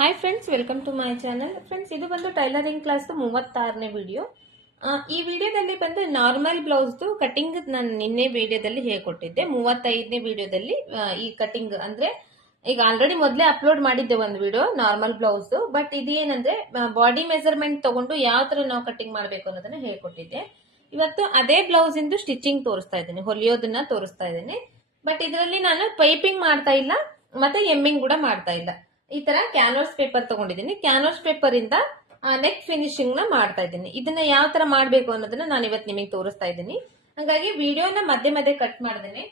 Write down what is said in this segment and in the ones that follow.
Hi friends, welcome to my channel. Friends, ಇದು ಬಂದು tailoring class 36ನೇ video. ಈ ವಿಡಿಯೋದಲ್ಲಿ ಬಂದು ನಾರ್ಮಲ್ ಬ್ಲೌಸ್ದು ಕಟಿಂಗ್ ನಾನು ನಿನ್ನೆ ವಿಡಿಯೋದಲ್ಲಿ ಹೇಳ್ಕೊಟ್ಟಿದ್ದೆ. 35ನೇ ವಿಡಿಯೋದಲ್ಲಿ ಈ ಕಟಿಂಗ್ ಅಂದ್ರೆ ಈಗ ಆಲ್ರೆಡಿ ಮೊದಲೇ ಅಪ್ಲೋಡ್ ಮಾಡಿದ್ದೆ ಒಂದು ವಿಡಿಯೋ ನಾರ್ಮಲ್ ಬ್ಲೌಸ್. ಬಟ್ ಇದೇನಂದ್ರೆ ಬಾಡಿ ಮೆಜರ್ಮೆಂಟ್ ತಗೊಂಡು ಯಾವ ತರ ನಾವು ಕಟಿಂಗ್ ಮಾಡಬೇಕು ಅನ್ನೋದನ್ನ ಹೇಳ್ಕೊಟ್ಟಿದ್ದೆ. ಇವತ್ತು ಅದೇ ಬ್ಲೌಸ್ ಇಂದು ಸ್ಟಿಚಿಂಗ್ ತೋರಿಸ್ತಾ ಇದ್ದೀನಿ, ಹೊಲಿಯೋದನ್ನ ತೋರಿಸ್ತಾ ಇದ್ದೀನಿ. ಬಟ್ ಇದರಲ್ಲಿ ನಾನು ಪೈಪಿಂಗ್ ಮಾಡ್ತಾ ಇಲ್ಲ ಮತ್ತೆ ಎಮ್ಮಿಂಗ್ ಕೂಡ ಮಾಡ್ತಾ ಇಲ್ಲ. ಈ ತರ ಕ್ಯಾನ್ವಾಸ್ ಪೇಪರ್ ತಗೊಂಡಿದ್ದೀನಿ. ಕ್ಯಾನ್ವಾಸ್ ಪೇಪರ್ ಇಂದ ನೆಕ್ ಫಿನಿಶಿಂಗ್ ನ ಮಾಡ್ತಾ ಇದ್ದೀನಿ. ಇದನ್ನ ಯಾವ ತರ ಮಾಡ್ಬೇಕು ಅನ್ನೋದನ್ನ ನಾನು ಇವತ್ತು ನಿಮಗೆ ತೋರಿಸ್ತಾ ಇದ್ದೀನಿ. ಹಾಗಾಗಿ ವಿಡಿಯೋನ ಮಧ್ಯೆ ಮಧ್ಯೆ ಕಟ್ ಮಾಡಿದ್ದೀನಿ.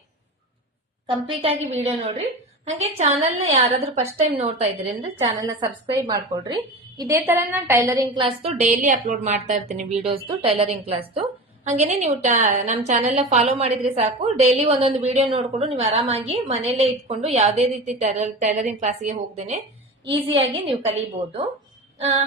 ಕಂಪ್ಲೀಟ್ ಆಗಿ ವಿಡಿಯೋ ನೋಡ್ರಿ. ಹಾಗೆ ಚಾನಲ್ ನ ಯಾರಾದ್ರೂ ಫಸ್ಟ್ ಟೈಮ್ ನೋಡ್ತಾ ಇದ್ರಿ ಅಂದ್ರೆ ಚಾನಲ್ ನ ಸಬ್ಸ್ಕ್ರೈಬ್ ಮಾಡ್ಕೊಡ್ರಿ. ಇದೇ ತರ ನಾನು ಟೈಲರಿಂಗ್ ಕ್ಲಾಸ್ ಡೈಲಿ ಅಪ್ಲೋಡ್ ಮಾಡ್ತಾ ಇರ್ತೀನಿ ವಿಡಿಯೋಸ್ ಟೈಲರಿಂಗ್ ಕ್ಲಾಸ್. ಹಂಗೇನೆ ನೀವು ನಮ್ಮ ಚಾನೆಲ್ ನ ಫಾಲೋ ಮಾಡಿದ್ರೆ ಸಾಕು. ಡೈಲಿ ಒಂದೊಂದು ವಿಡಿಯೋ ನೋಡ್ಕೊಂಡು ನೀವು ಆರಾಮಾಗಿ ಮನೆಯಲ್ಲೇ ಇಟ್ಕೊಂಡು ಯಾವುದೇ ರೀತಿ ಟೈಲರಿಂಗ್ ಕ್ಲಾಸ್ಗೆ ಹೋಗ್ದೇನೆ ಈಸಿಯಾಗಿ ನೀವು ಕಲಿಬಹುದು.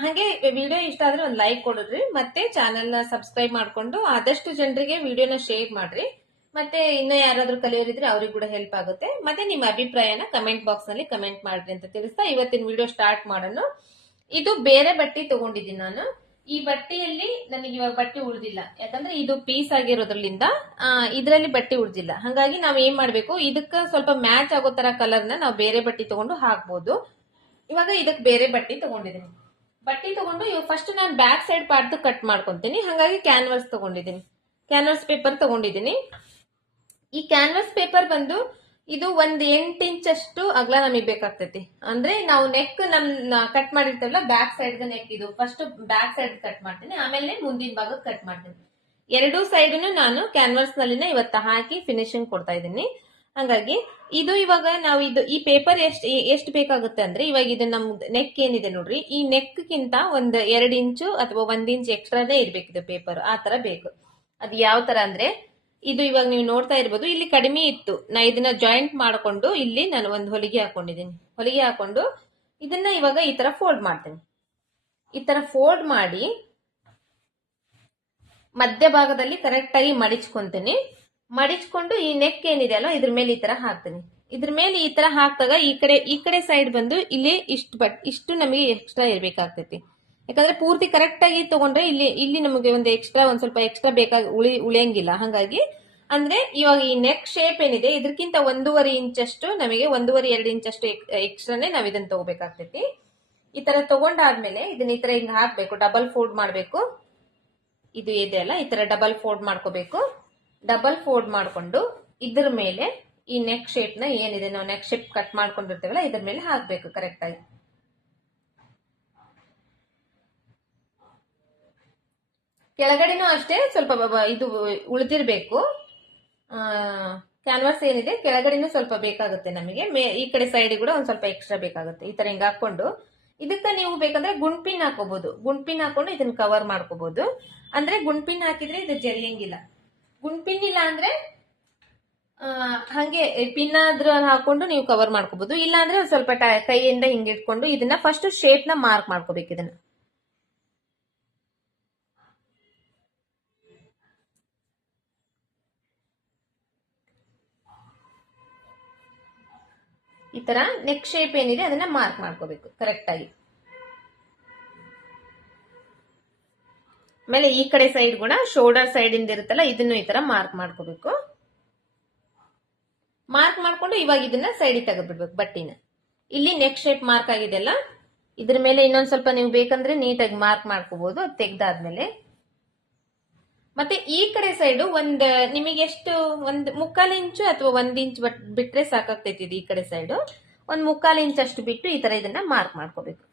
ಹಾಗೆ ವಿಡಿಯೋ ಇಷ್ಟ ಆದ್ರೆ ಒಂದು ಲೈಕ್ ಕೊಡ್ರಿ, ಮತ್ತೆ ಚಾನೆಲ್ ನ ಸಬ್ಸ್ಕ್ರೈಬ್ ಮಾಡ್ಕೊಂಡು ಆದಷ್ಟು ಜನರಿಗೆ ವಿಡಿಯೋನ ಶೇರ್ ಮಾಡ್ರಿ. ಮತ್ತೆ ಇನ್ನ ಯಾರಾದ್ರೂ ಕಲಿಯೋರಿದ್ರೆ ಅವ್ರಿಗೆ ಕೂಡ ಹೆಲ್ಪ್ ಆಗುತ್ತೆ. ಮತ್ತೆ ನಿಮ್ಮ ಅಭಿಪ್ರಾಯನ ಕಮೆಂಟ್ ಬಾಕ್ಸ್ ನಲ್ಲಿ ಕಮೆಂಟ್ ಮಾಡ್ರಿ ಅಂತ ತಿಳಿಸ್ತಾ ಇವತ್ತಿನ ವಿಡಿಯೋ ಸ್ಟಾರ್ಟ್ ಮಾಡೋಣ. ಇದು ಬೇರೆ ಬಟ್ಟೆ ತಗೊಂಡಿದ್ದೀನಿ ನಾನು. ಈ ಬಟ್ಟೆಯಲ್ಲಿ ನನಗೆ ಇವಾಗ ಬಟ್ಟೆ ಉಳಿದಿಲ್ಲ, ಯಾಕಂದ್ರೆ ಇದು ಪೀಸ್ ಆಗಿರೋದ್ರಲ್ಲಿಂದ ಇದರಲ್ಲಿ ಬಟ್ಟೆ ಉಳಿದಿಲ್ಲ. ಹಾಗಾಗಿ ನಾವ್ ಏನ್ ಮಾಡ್ಬೇಕು, ಇದಕ್ಕ ಸ್ವಲ್ಪ ಮ್ಯಾಚ್ ಆಗೋ ತರ ಕಲರ್ ನ ನಾವು ಬೇರೆ ಬಟ್ಟೆ ತಗೊಂಡು ಹಾಕ್ಬೋದು. ಇವಾಗ ಇದಕ್ ಬೇರೆ ಬಟ್ಟೆ ತಗೊಂಡಿದ್ದೀನಿ. ಬಟ್ಟೆ ತಗೊಂಡು ಇವಾಗ ಫಸ್ಟ್ ನಾನು ಬ್ಯಾಕ್ ಸೈಡ್ ಪಾರ್ಟ್ ಕಟ್ ಮಾಡ್ಕೊಂತೀನಿ. ಹಾಗಾಗಿ ಕ್ಯಾನ್ವಾಸ್ ತಗೊಂಡಿದ್ದೀನಿ, ಕ್ಯಾನ್ವಾಸ್ ಪೇಪರ್ ತಗೊಂಡಿದ್ದೀನಿ. ಈ ಕ್ಯಾನ್ವಾಸ್ ಪೇಪರ್ ಬಂದು ಇದು ಒಂದ್ 8 ಇಂಚ್ ಅಷ್ಟು ಅಗಲ ನಮಗೆ ಬೇಕಾಗ್ತೈತಿ. ಅಂದ್ರೆ ನಾವು ನೆಕ್ ಕಟ್ ಮಾಡಿರ್ತೇವಲ್ಲ ಬ್ಯಾಕ್ ಸೈಡ್ ನೆಕ್, ಇದು ಫಸ್ಟ್ ಬ್ಯಾಕ್ ಸೈಡ್ ಕಟ್ ಮಾಡ್ತೀನಿ, ಆಮೇಲೆ ಮುಂದಿನ ಭಾಗ ಕಟ್ ಮಾಡ್ತೀನಿ. ಎರಡೂ ಸೈಡ್ ನಾನು ಕ್ಯಾನ್ವಾಸ್ ನಲ್ಲಿನ ಇವತ್ತು ಹಾಕಿ ಫಿನಿಶಿಂಗ್ ಕೊಡ್ತಾ ಇದ್ದೀನಿ. ಹಾಗಾಗಿ ಇದು ಇವಾಗ ನಾವು ಈ ಪೇಪರ್ ಎಷ್ಟು ಬೇಕಾಗುತ್ತೆ ಅಂದ್ರೆ, ಇವಾಗ ಇದು ನಮ್ ನೆಕ್ ಏನಿದೆ ನೋಡ್ರಿ, ಈ ನೆಕ್ ಗಿಂತ ಒಂದ್ 2 ಇಂಚು ಅಥವಾ 1 ಇಂಚ್ ಎಕ್ಸ್ಟ್ರಾನೇ ಇರ್ಬೇಕು ಇದು ಪೇಪರ್. ಆ ತರ ಬೇಕು. ಅದು ಯಾವ ತರ ಅಂದ್ರೆ, ಇದು ಇವಾಗ ನೀವು ನೋಡ್ತಾ ಇರ್ಬೋದು, ಇಲ್ಲಿ ಕಡಿಮೆ ಇತ್ತು. ನಾ ಇದನ್ನ ಜಾಯಿಂಟ್ ಮಾಡ್ಕೊಂಡು ಇಲ್ಲಿ ನಾನು ಒಂದು ಹೊಲಿಗೆ ಹಾಕೊಂಡಿದ್ದೀನಿ. ಹೊಲಿಗೆ ಹಾಕೊಂಡು ಇದನ್ನ ಇವಾಗ ಈ ತರ ಫೋಲ್ಡ್ ಮಾಡ್ತೀನಿ. ಈ ತರ ಫೋಲ್ಡ್ ಮಾಡಿ ಮಧ್ಯ ಭಾಗದಲ್ಲಿ ಕರೆಕ್ಟ್ ಆಗಿ ಮಡಿಚ್ಕೊಂತೀನಿ. ಮಡಿಚ್ಕೊಂಡು ಈ ನೆಕ್ ಏನಿದೆ ಅಲ್ಲ ಇದ್ರ ಮೇಲೆ ಈ ತರ ಹಾಕ್ತೀನಿ. ಇದ್ರ ಮೇಲೆ ಈ ತರ ಹಾಕಿದಾಗ ಈ ಕಡೆ ಸೈಡ್ ಬಂದು ಇಲ್ಲಿ ಇಷ್ಟು ನಮಗೆ ಎಕ್ಸ್ಟ್ರಾ ಇರ್ಬೇಕಾಗ್ತೈತಿ. ಯಾಕಂದ್ರೆ ಪೂರ್ತಿ ಕರೆಕ್ಟ್ ಆಗಿ ತಗೊಂಡ್ರೆ ಇಲ್ಲಿ ನಮಗೆ ಒಂದು ಒಂದ್ ಸ್ವಲ್ಪ ಎಕ್ಸ್ಟ್ರಾ ಉಳಿಯಂಗಿಲ್ಲ. ಹಾಗಾಗಿ ಅಂದ್ರೆ ಇವಾಗ ಈ ನೆಕ್ ಶೇಪ್ ಏನಿದೆ ಇದಕ್ಕಿಂತ 1.5 ಇಂಚಷ್ಟು ನಮಗೆ 1.5-2 ಇಂಚಷ್ಟು ಎಕ್ಸ್ಟ್ರಾನೇ ನಾವ್ ಇದನ್ನ ತಗೋಬೇಕಾಗ್ತೈತಿ. ಈ ತರ ತಗೊಂಡಾದ್ಮೇಲೆ ಇದನ್ನ ಈ ತರ ಹಿಂಗ್ ಹಾಕ್ಬೇಕು, ಡಬಲ್ ಫೋಲ್ಡ್ ಮಾಡ್ಬೇಕು. ಇದು ಇದೆ ಅಲ್ಲ, ಈ ತರ ಡಬಲ್ ಫೋಲ್ಡ್ ಮಾಡ್ಕೋಬೇಕು. ಡಬಲ್ ಫೋಲ್ಡ್ ಮಾಡ್ಕೊಂಡು ಇದ್ರ ಮೇಲೆ ಈ ನೆಕ್ ಶೇಪ್ ನ ಏನಿದೆ ನಾವು ನೆಕ್ ಶೇಪ್ ಕಟ್ ಮಾಡ್ಕೊಂಡಿರ್ತೇವಲ್ಲ ಇದ್ರ ಮೇಲೆ ಹಾಕ್ಬೇಕು ಕರೆಕ್ಟ್ ಆಗಿ. ಕೆಳಗಡೆನೂ ಅಷ್ಟೇ ಸ್ವಲ್ಪ ಇದು ಉಳಿದಿರ್ಬೇಕು. ಕ್ಯಾನ್ವಾಸ್ ಏನಿದೆ ಕೆಳಗಡೆನೂ ಸ್ವಲ್ಪ ಬೇಕಾಗುತ್ತೆ ನಮಗೆ. ಈ ಕಡೆ ಸೈಡ್ ಕೂಡ ಒಂದ್ ಸ್ವಲ್ಪ ಎಕ್ಸ್ಟ್ರಾ ಬೇಕಾಗುತ್ತೆ. ಈ ತರ ಹಿಂಗ್ ಹಾಕೊಂಡು ಇದಕ್ಕ ನೀವು ಬೇಕಂದ್ರೆ ಗುಂಡ್ಪಿನ್ ಹಾಕೋಬಹುದು. ಗುಂಡ್ಪಿನ್ ಹಾಕೊಂಡು ಇದನ್ನ ಕವರ್ ಮಾಡ್ಕೋಬಹುದು. ಅಂದ್ರೆ ಗುಂಡ್ಪಿನ್ ಹಾಕಿದ್ರೆ ಇದು ಜರಿಯಂಗಿಲ್ಲ. ಗುಂಡ್ಪಿನ್ ಇಲ್ಲ ಅಂದ್ರೆ ಹಂಗೆ ಪಿನ್ ಆದ್ರೂ ಹಾಕೊಂಡು ನೀವು ಕವರ್ ಮಾಡ್ಕೋಬಹುದು. ಇಲ್ಲ ಅಂದ್ರೆ ಸ್ವಲ್ಪ ಕೈಯಿಂದ ಹಿಂಗ್ ಇಟ್ಕೊಂಡು ಇದನ್ನ ಫಸ್ಟ್ ಶೇಪ್ ನ ಮಾರ್ಕ್ ಮಾಡ್ಕೋಬೇಕು. ಇದನ್ನ ಈ ತರ ನೆಕ್ ಶೇಪ್ ಏನಿದೆ ಅದನ್ನ ಮಾರ್ಕ್ ಮಾಡ್ಕೋಬೇಕು ಕರೆಕ್ಟ್ ಆಗಿ. ಆಮೇಲೆ ಈ ಕಡೆ ಸೈಡ್ ಕೂಡ ಶೋಲ್ಡರ್ ಸೈಡ್ ಇಂದ ಇರುತ್ತಲ್ಲ ಇದನ್ನು ಈ ತರ ಮಾರ್ಕ್ ಮಾಡ್ಕೋಬೇಕು. ಮಾರ್ಕ್ ಮಾಡ್ಕೊಂಡು ಇವಾಗ ಇದನ್ನ ಸೈಡ್ ತೆಗೆದ್ಬಿಡ್ಬೇಕು ಬಟ್ಟಿನ. ಇಲ್ಲಿ ನೆಕ್ ಶೇಪ್ ಮಾರ್ಕ್ ಆಗಿದೆಲ್ಲ ಇದ್ರ ಮೇಲೆ ಇನ್ನೊಂದ್ ಸ್ವಲ್ಪ ನೀವು ಬೇಕಂದ್ರೆ ನೀಟಾಗಿ ಮಾರ್ಕ್ ಮಾಡ್ಕೋಬಹುದು. ಅದು ತೆಗ್ದಾದ್ಮೇಲೆ ಮತ್ತೆ ಈ ಕಡೆ ಸೈಡ್ ನಿಮಗೆ ಎಷ್ಟು 1/4 ಇಂಚು ಅಥವಾ 1 ಇಂಚ್ ಬಿಟ್ರೆ ಸಾಕಾಗ್ತೈತಿ. ಈ ಕಡೆ ಸೈಡ್ 1/4 ಇಂಚ್ ಅಷ್ಟು ಬಿಟ್ಟು ಈ ತರ ಇದನ್ನ ಮಾರ್ಕ್ ಮಾಡ್ಕೋಬೇಕು.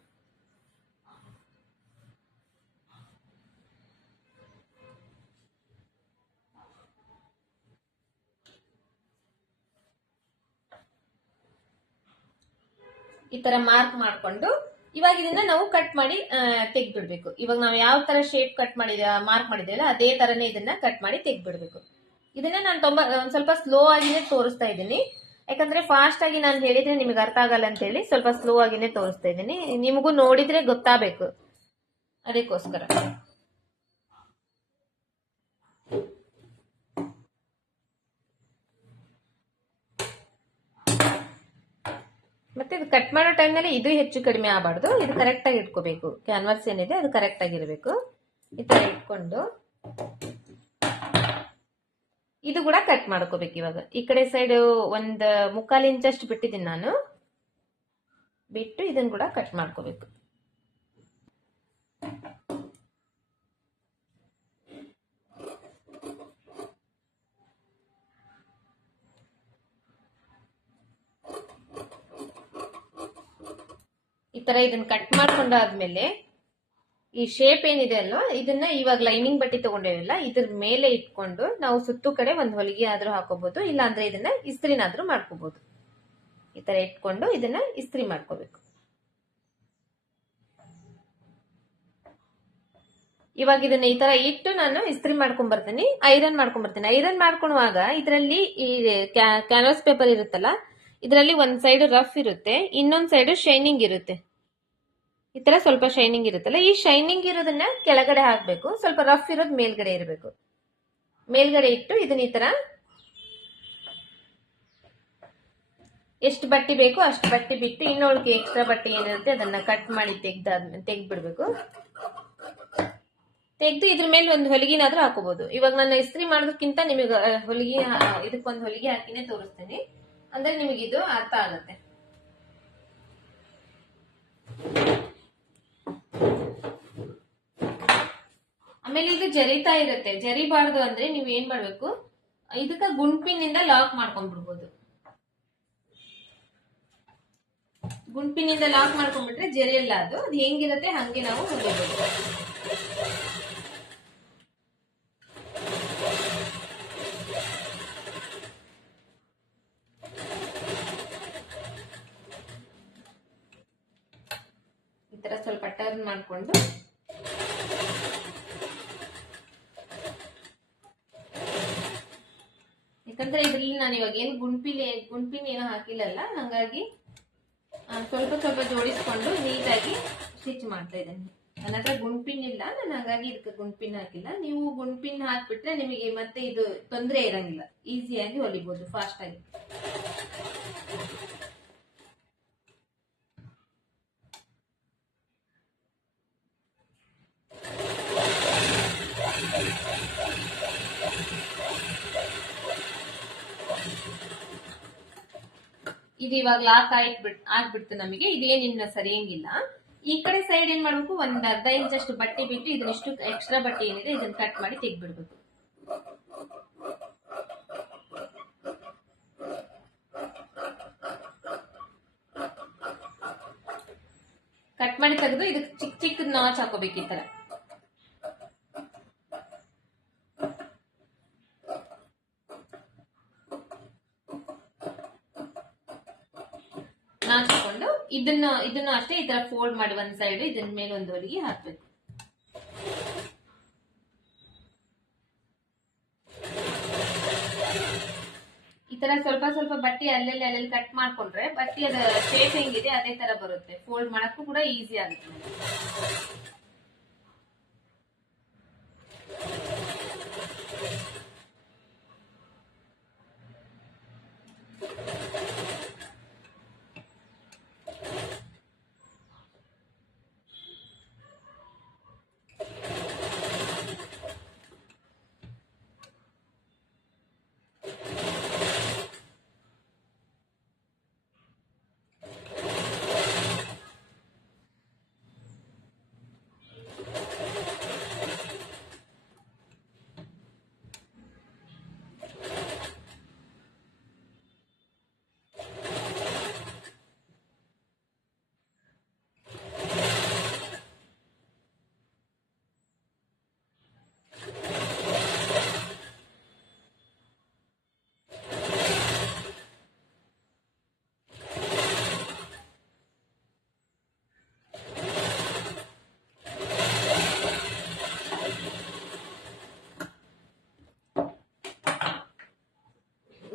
ಈ ತರ ಮಾರ್ಕ್ ಮಾಡ್ಕೊಂಡು ಇವಾಗ ಇದನ್ನ ನಾವು ಕಟ್ ಮಾಡಿ ತೆಗ್ದ್ಬಿಡ್ಬೇಕು. ಇವಾಗ ನಾವು ಯಾವ ತರ ಶೇಪ್ ಕಟ್ ಮಾರ್ಕ್ ಮಾಡಿದೇವಲ್ಲ ಅದೇ ತರನೇ ಇದನ್ನ ಕಟ್ ಮಾಡಿ ತೆಗ್ದ್ಬಿಡ್ಬೇಕು. ಇದನ್ನ ನಾನು ಒಂದ್ ಸ್ವಲ್ಪ ಸ್ಲೋ ಆಗಿನೇ ತೋರಿಸ್ತಾ ಇದ್ದೀನಿ. ಯಾಕಂದ್ರೆ ಫಾಸ್ಟ್ ಆಗಿ ನಾನು ಹೇಳಿದ್ರೆ ನಿಮ್ಗೆ ಅರ್ಥ ಆಗಲ್ಲ ಅಂತ ಹೇಳಿ ಸ್ವಲ್ಪ ಸ್ಲೋ ಆಗಿನೇ ತೋರಿಸ್ತಾ ಇದ್ದೀನಿ. ನಿಮಗೂ ನೋಡಿದ್ರೆ ಗೊತ್ತಾಗಬೇಕು, ಅದಕ್ಕೋಸ್ಕರ. ಮತ್ತೆ ಇದು ಕಟ್ ಮಾಡೋ ಟೈಮ್ನಲ್ಲಿ ಇದು ಹೆಚ್ಚು ಕಡಿಮೆ ಆಗಬಾರ್ದು, ಇದು ಕರೆಕ್ಟಾಗಿ ಇಟ್ಕೋಬೇಕು. ಕ್ಯಾನ್ವಾಸ್ ಏನಿದೆ ಅದು ಕರೆಕ್ಟಾಗಿ ಇರಬೇಕು. ಈ ಥರ ಇಟ್ಕೊಂಡು ಇದು ಕೂಡ ಕಟ್ ಮಾಡ್ಕೋಬೇಕು. ಇವಾಗ ಈ ಕಡೆ ಸೈಡ್ ಒಂದು 3/4 ಇಂಚಷ್ಟು ಬಿಟ್ಟಿದ್ದೀನಿ ನಾನು, ಬಿಟ್ಟು ಇದನ್ನು ಕೂಡ ಕಟ್ ಮಾಡ್ಕೋಬೇಕು. ಈ ತರ ಇದನ್ನ ಕಟ್ ಮಾಡ್ಕೊಂಡಾದ್ಮೇಲೆ ಈ ಶೇಪ್ ಏನಿದೆ ಅಲ್ವಾ, ಇದನ್ನ ಇವಾಗ ಲೈನಿಂಗ್ ಬಟ್ಟೆ ತಗೊಂಡೇವಿಲ್ಲ ಇದ್ರ ಮೇಲೆ ಇಟ್ಕೊಂಡು ನಾವು ಸುತ್ತು ಕಡೆ ಒಂದು ಹೊಲಿಗೆ ಆದ್ರೂ ಹಾಕೋಬಹುದು, ಇಲ್ಲ ಅಂದ್ರೆ ಇದನ್ನ ಇಸ್ತ್ರಿನಾದ್ರೂ ಮಾಡ್ಕೋಬಹುದು. ಈ ತರ ಇಟ್ಕೊಂಡು ಇದನ್ನ ಇಸ್ತ್ರಿ ಮಾಡ್ಕೋಬೇಕು. ಇವಾಗ ಇದನ್ನ ಈ ತರ ಇಟ್ಟು ನಾನು ಇಸ್ತ್ರಿ ಮಾಡ್ಕೊಂಡ್ ಬರ್ತೀನಿ, ಐರನ್ ಮಾಡ್ಕೊಂಡ್ ಬರ್ತೀನಿ. ಐರನ್ ಮಾಡ್ಕೊಳ್ಳುವಾಗ ಇದರಲ್ಲಿ ಈ ಕ್ಯಾನ್ವಾಸ್ ಪೇಪರ್ ಇರುತ್ತಲ್ಲ, ಇದರಲ್ಲಿ ಒಂದ್ ಸೈಡ್ ರಫ್ ಇರುತ್ತೆ, ಇನ್ನೊಂದ್ ಸೈಡ್ ಶೈನಿಂಗ್ ಇರುತ್ತೆ. ಈ ತರ ಸ್ವಲ್ಪ ಶೈನಿಂಗ್ ಇರುತ್ತಲ್ಲ, ಈ ಶೈನಿಂಗ್ ಇರೋದನ್ನ ಕೆಳಗಡೆ ಹಾಕ್ಬೇಕು, ಸ್ವಲ್ಪ ರಫ್ ಇರೋದು ಮೇಲ್ಗಡೆ ಇರಬೇಕು. ಮೇಲ್ಗಡೆ ಇಟ್ಟು ಇದನ್ನ ಈ ತರ ಎಷ್ಟು ಬಟ್ಟೆ ಬೇಕು ಅಷ್ಟು ಬಟ್ಟೆ ಬಿಟ್ಟು ಇನ್ನೊಳಗೆ ಎಕ್ಸ್ಟ್ರಾ ಬಟ್ಟೆ ಏನಿರುತ್ತೆ ಅದನ್ನ ಕಟ್ ಮಾಡಿ ತೆಗ್ದ್ಬಿಡ್ಬೇಕು. ತೆಗ್ದು ಇದ್ರ ಮೇಲೆ ಒಂದು ಹೊಲಿಗೆನಾದ್ರೂ ಹಾಕೋಬಹುದು. ಇವಾಗ ನಾನು ಇಸ್ತ್ರಿ ಮಾಡೋದಕ್ಕಿಂತ ನಿಮಗೆ ಹೊಲಿಗೆ ಇದಕ್ಕೊಂದು ಹೊಲಿಗೆ ಹಾಕಿನೇ ತೋರಿಸ್ತೀನಿ, ಅಂದ್ರೆ ನಿಮಗೆ ಇದು ಅರ್ಥ ಆಗುತ್ತೆ. ಆಮೇಲೆ ಇದು ಜರಿತಾ ಇರುತ್ತೆ, ಜರಿಬಾರ್ದು ಅಂದ್ರೆ ನೀವ್ ಏನ್ ಮಾಡ್ಬೇಕು, ಇದಕ್ಕ ಗುಂಡ್ಪಿನಿಂದ ಲಾಕ್ ಮಾಡ್ಕೊಂಡ್ಬಿಡ್ಬೋದು. ಗುಂಡ್ಪಿನಿಂದ ಲಾಕ್ ಮಾಡ್ಕೊಂಡ್ಬಿಟ್ರೆ ಜರಿಯಲ್ಲ, ಅದು ಹೆಂಗಿರುತ್ತೆ ಹಂಗೆ ನಾವು ಹೊಲಿಬಹುದು. ಈ ತರ ಸ್ವಲ್ಪ ಟರ್ನ್ ಮಾಡ್ಕೊಂಡು ಯಾಕಂದ್ರೆ ಇದ್ರಲ್ಲಿ ನಾನು ಇವಾಗ ಏನು ಗುಂಪಿನ ಏನೋ ಹಾಕಿಲ್ಲಲ್ಲ, ಹಂಗಾಗಿ ಸ್ವಲ್ಪ ಸ್ವಲ್ಪ ಜೋಡಿಸ್ಕೊಂಡು ನೀಟಾಗಿ ಸ್ಟಿಚ್ ಮಾಡ್ತಾ ಇದ್ದೇನೆ. ನನ್ನ ಹತ್ರ ಗುಂಪಿನ್ ಇಲ್ಲ, ನಾನು ಹಾಗಾಗಿ ಇದಕ್ಕೆ ಗುಂಪಿನ್ ಹಾಕಿಲ್ಲ. ನೀವು ಗುಂಪಿನ್ ಹಾಕ್ಬಿಟ್ರೆ ನಿಮಗೆ ಮತ್ತೆ ಇದು ತೊಂದರೆ ಇರಂಗಿಲ್ಲ, ಈಸಿಯಾಗಿ ಹೊಲಿಬಹುದು ಫಾಸ್ಟ್ ಆಗಿ. ಇದು ಇವಾಗ ಲಾಕ್ ಆಗ್ಬಿಡ್ತು ನಮಗೆ, ಇದೇನಿನ್ನ ಸರಿಯಂಗಿಲ್ಲ. ಈ ಕಡೆ ಸೈಡ್ ಏನ್ ಮಾಡ್ಬೇಕು, ಒಂದ್ ಅರ್ಧ ಇಂಚಷ್ಟು ಬಟ್ಟೆ ಬಿಟ್ಟು ಇದನ್ನಿಷ್ಟು ಎಕ್ಸ್ಟ್ರಾ ಬಟ್ಟೆ ಏನಿದೆ ಇದನ್ನ ಕಟ್ ಮಾಡಿ ತೆಗ್ಬಿಡ್ಬೇಕು. ಕಟ್ ಮಾಡಿ ತೆಗೆದು ಇದಕ್ಕೆ ಚಿಕ್ಕ ಚಿಕ್ಕದ್ ನಾಚ್ ಹಾಕೋಬೇಕು. ಈ ತರ ನಾಚ್ಕೊಂಡು ಇದನ್ನ ಅಷ್ಟೇ ಈ ತರ ಫೋಲ್ಡ್ ಮಾಡಿ ಒಂದ್ ಸೈಡ್ ಇದನ್ನ ಮೇಲೆ ಒಂದು ಹೊಲಿಗೆ ಹಾಕ್ಬೇಕು. ಈ ತರ ಸ್ವಲ್ಪ ಸ್ವಲ್ಪ ಬಟ್ಟೆ ಅಲ್ಲೆಲ್ಲಿ ಕಟ್ ಮಾಡ್ಕೊಂಡ್ರೆ ಬಟ್ಟೆ ಅದ ಶೇಪ್ ಹೆಂಗಿದೆ ಅದೇ ತರ ಬರುತ್ತೆ, ಫೋಲ್ಡ್ ಮಾಡಕ್ಕೂ ಕೂಡ ಈಸಿ ಆಗುತ್ತೆ.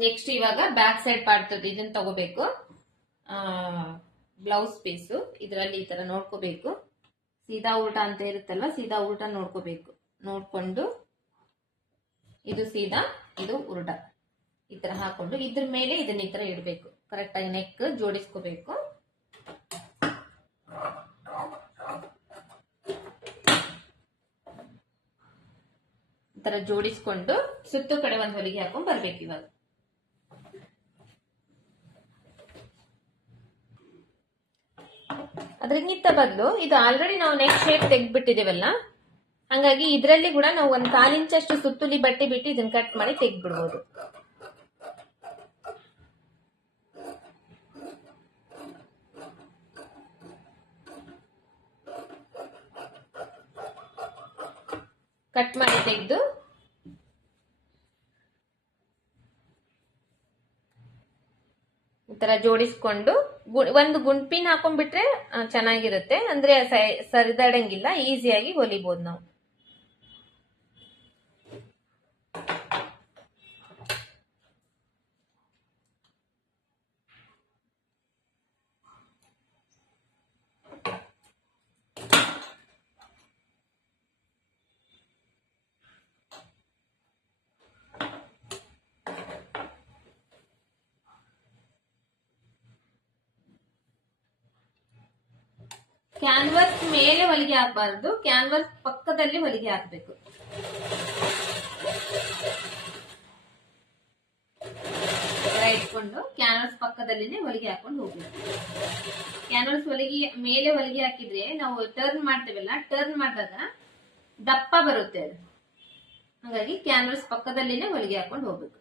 ನೆಕ್ಸ್ಟ್ ಇವಾಗ ಬ್ಯಾಕ್ ಸೈಡ್ ಪಾರ್ಟ್ ಇದನ್ನ ತಗೋಬೇಕು. ಬ್ಲೌಸ್ ಪೀಸು ಇದರಲ್ಲಿ ಈ ತರ ನೋಡ್ಕೋಬೇಕು, ಸೀದಾ ಉಲ್ಟಾ ಅಂತ ಇರುತ್ತಲ್ವಾ, ಸೀದಾ ಉಲ್ಟಾ ನೋಡ್ಕೋಬೇಕು. ನೋಡ್ಕೊಂಡು ಇದು ಸೀದಾ ಇದು ಉಲ್ಟಾ ಈ ತರ ಹಾಕೊಂಡು ಇದ್ರ ಮೇಲೆ ಇದನ್ನ ಈ ತರ ಇಡಬೇಕು. ಕರೆಕ್ಟ್ ಆಗಿ ನೆಕ್ ಜೋಡಿಸ್ಕೋಬೇಕು. ಈ ತರ ಜೋಡಿಸ್ಕೊಂಡು ಸುತ್ತು ಕಡೆ ಒಂದು ಹೊಲಿಗೆ ಹಾಕೊಂಡ್ ಬರ್ಬೇಕು. ಇವಾಗ ಅದ್ರಕ್ಕಿಂತ ಬದಲು ಇದು ಆಲ್ರೆಡಿ ನಾವು ನೆಕ್ ಶೇಪ್ ತೆಗ್ದ್ಬಿಟ್ಟಿದೇವಲ್ಲ, ಹಂಗಾಗಿ ಇದರಲ್ಲಿ ಕೂಡ ನಾವು ಒಂದು 1/4 ಇಂಚಷ್ಟು ಸುತ್ತುಲಿ ಬಟ್ಟೆ ಬಿಟ್ಟು ಇದನ್ನ ಕಟ್ ಮಾಡಿ ತೆಗ್ದ್ಬಿಡ್ಬೋದು. ಕಟ್ ಮಾಡಿ ತೆಗೆದು ಈ ತರ ಜೋಡಿಸ್ಕೊಂಡು ಒಂದು ಗುಂಡ್ಪಿನ್ ಹಾಕೊಂಡ್ಬಿಟ್ರೆ ಚೆನ್ನಾಗಿರುತ್ತೆ. ಅಂದ್ರೆ ಸರಿದಾಡಂಗಿಲ್ಲ, ಈಸಿಯಾಗಿ ಹೊಲಿಬಹುದು ನಾವು. ಕ್ಯಾನ್ವಾಸ್ ಮೇಲೆ ಹೊಲಿಗೆ ಹಾಕಬಾರ್ದು, ಕ್ಯಾನ್ವಾಸ್ ಪಕ್ಕದಲ್ಲಿ ಹೊಲಿಗೆ ಹಾಕಬೇಕು. ಇಟ್ಕೊಂಡು ಕ್ಯಾನ್ವಾಸ್ ಪಕ್ಕದಲ್ಲಿನೇ ಹೊಲಿಗೆ ಹಾಕೊಂಡು ಹೋಗ್ಬೇಕು. ಕ್ಯಾನ್ವಾಸ್ ಹೊಲಿಗೆ ಮೇಲೆ ಹೊಲಿಗೆ ಹಾಕಿದ್ರೆ ನಾವು ಟರ್ನ್ ಮಾಡ್ತೇವಲ್ಲ, ಟರ್ನ್ ಮಾಡಿದಾಗ ದಪ್ಪ ಬರುತ್ತೆ ಅದು. ಹಾಗಾಗಿ ಕ್ಯಾನ್ವಾಸ್ ಪಕ್ಕದಲ್ಲಿನೇ ಹೊಲಿಗೆ ಹಾಕೊಂಡು ಹೋಗ್ಬೇಕು.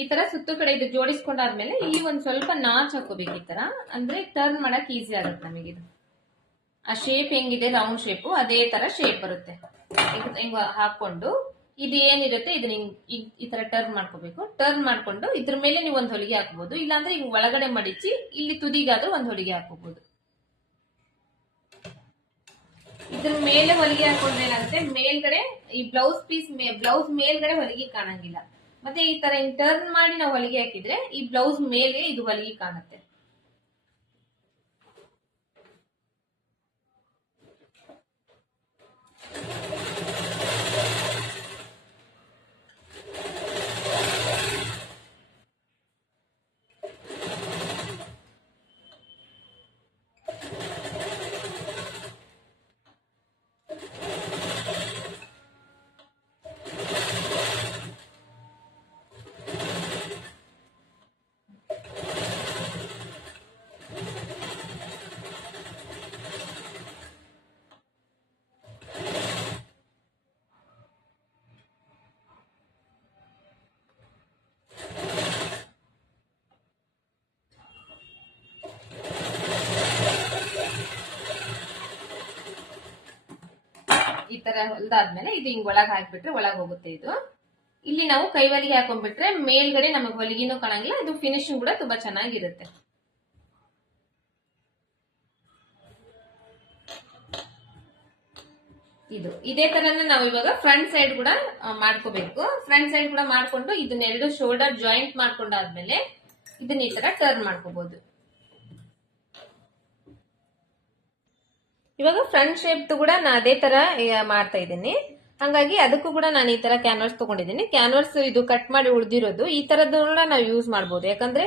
ಈ ತರ ಸುತ್ತು ಕಡೆ ಇದು ಜೋಡಿಸ್ಕೊಂಡಾದ್ಮೇಲೆ ಇಲ್ಲಿ ಒಂದ್ ಸ್ವಲ್ಪ ನಾಚ್ ಹಾಕೋಬೇಕು. ಈ ತರ ಅಂದ್ರೆ ಟರ್ನ್ ಮಾಡಕ್ ಈಸಿ ಆಗುತ್ತೆ ನಮಗೆ. ಇದು ಆ ಶೇಪ್ ಹೆಂಗಿದೆ ರೌಂಡ್ ಶೇಪ್, ಅದೇ ತರ ಶೇಪ್ ಬರುತ್ತೆ. ಹಿಂಗ ಹಾಕೊಂಡು ಇದು ಏನಿರುತ್ತೆ ಇದನ್ನ ಈ ತರ ಟರ್ನ್ ಮಾಡ್ಕೋಬೇಕು. ಟರ್ನ್ ಮಾಡ್ಕೊಂಡು ಇದ್ರ ಮೇಲೆ ನೀವು ಒಂದ್ ಹೊಲಿಗೆ ಹಾಕಬಹುದು, ಇಲ್ಲಾಂದ್ರೆ ಹಿಂಗ್ ಒಳಗಡೆ ಮಡಿಚಿ ಇಲ್ಲಿ ತುದಿಗಾದ್ರೂ ಒಂದ್ ಹೊಲಿಗೆ ಹಾಕೋಬಹುದು. ಇದ್ರ ಮೇಲೆ ಹೊಲಿಗೆ ಹಾಕೊಂಡ್ರೆ ಏನಾಗುತ್ತೆ, ಮೇಲ್ಗಡೆ ಈ ಬ್ಲೌಸ್ ಮೇಲ್ಗಡೆ ಹೊಲಿಗೆ ಕಾಣಂಗಿಲ್ಲ. ಮತ್ತೆ ಈ ತರ ಟರ್ನ್ ಮಾಡಿ ನಾವು ಹೊಲಿಗೆ ಹಾಕಿದ್ರೆ ಈ ಬ್ಲೌಸ್ ಮೇಲೆ ಇದು ಹೊಲಿಗೆ ಕಾಣುತ್ತೆ. ಈ ತರ ಹೊಲ್ದಾದ್ಮೇಲೆ ಇದು ಹಿಂಗ್ ಒಳಗ್ ಹಾಕ್ಬಿಟ್ರೆ ಒಳಗ್ ಹೋಗುತ್ತೆ. ಇದು ಇಲ್ಲಿ ನಾವು ಕೈ ಹೊಲಿಗೆ ಹಾಕೊಂಡ್ಬಿಟ್ರೆ ಮೇಲ್ಗಡೆ ನಮಗ್ ಹೊಲಿಗೆನೂ ಕಾಣಂಗಿಲ್ಲ. ಇದು ಫಿನಿಶಿಂಗ್ ಕೂಡ ತುಂಬಾ ಚೆನ್ನಾಗಿರುತ್ತೆ. ಇದೇ ತರನ ನಾವು ಇವಾಗ ಫ್ರಂಟ್ ಸೈಡ್ ಕೂಡ ಮಾಡ್ಕೋಬೇಕು. ಫ್ರಂಟ್ ಸೈಡ್ ಕೂಡ ಮಾಡ್ಕೊಂಡು ಇದನ್ನೆರಡು ಶೋಲ್ಡರ್ ಜಾಯಿಂಟ್ ಮಾಡ್ಕೊಂಡಾದ್ಮೇಲೆ ಇದನ್ನ ಈ ತರ ಟರ್ನ್ ಮಾಡ್ಕೋಬಹುದು. ಇವಾಗ ಫ್ರಂಟ್ ಶೇಪ್ ಕೂಡ ನಾ ಅದೇ ತರ ಮಾಡ್ತಾ ಇದ್ದೀನಿ. ಹಂಗಾಗಿ ಅದಕ್ಕೂ ಕೂಡ ನಾನು ಈ ತರ ಕ್ಯಾನ್ವಾಸ್ ತಗೊಂಡಿದ್ದೀನಿ. ಕ್ಯಾನ್ವಾಸ್ ಇದು ಕಟ್ ಮಾಡಿ ಉಳ್ದಿರೋದು ಈ ತರದನ್ನ ನಾವು ಯೂಸ್ ಮಾಡಬಹುದು. ಯಾಕಂದ್ರೆ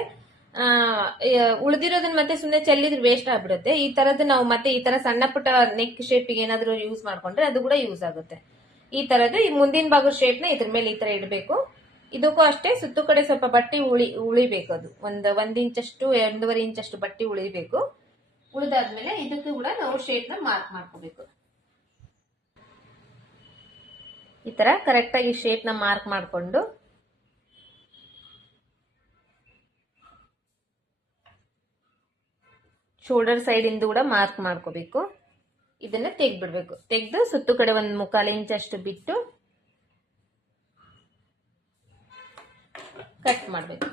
ಉಳ್ದಿರೋದನ್ನ ಮತ್ತೆ ಸುಮ್ಮನೆ ಚೆಲ್ಲಿದ್ರೆ ವೇಸ್ಟ್ ಆಗ್ಬಿಡುತ್ತೆ. ಈ ತರದ್ದು ನಾವು ಮತ್ತೆ ಈ ತರ ಸಣ್ಣ ಪುಟ್ಟ ನೆಕ್ ಶೇಪ್ಗೆ ಏನಾದ್ರು ಯೂಸ್ ಮಾಡ್ಕೊಂಡ್ರೆ ಅದು ಕೂಡ ಯೂಸ್ ಆಗುತ್ತೆ. ಈ ತರದ್ದು ಈ ಮುಂದಿನ ಭಾಗದ ಶೇಪ್ ನ ಇದ್ರ ಮೇಲೆ ಈ ತರ ಇಡಬೇಕು. ಇದಕ್ಕೂ ಅಷ್ಟೇ ಸುತ್ತು ಕಡೆ ಸ್ವಲ್ಪ ಬಟ್ಟೆ ಉಳಿಬೇಕು. ಅದು ಒಂದ್ ಇಂಚಷ್ಟು 1.5 ಇಂಚಷ್ಟು ಬಟ್ಟೆ ಉಳಿಬೇಕು. ಉಳಿದಾದ್ಮೇಲೆ ಇದಕ್ಕೂ ಕೂಡ ನಾವು ಶೇಪ್ ನ ಮಾರ್ಕ್ ಮಾಡ್ಕೋಬೇಕು. ಈ ತರ ಕರೆಕ್ಟ್ ಆಗಿ ಶೇಪ್ ನ ಮಾರ್ಕ್ ಮಾಡ್ಕೊಂಡು ಶೋಲ್ಡರ್ ಸೈಡ್ ಇಂದ ಕೂಡ ಮಾರ್ಕ್ ಮಾಡ್ಕೋಬೇಕು. ಇದನ್ನ ತೆಗ್ದ್ಬಿಡ್ಬೇಕು. ತೆಗೆದು ಸುತ್ತು ಕಡೆ 1/4 ಇಂಚ್ ಅಷ್ಟು ಬಿಟ್ಟು ಕಟ್ ಮಾಡ್ಬೇಕು.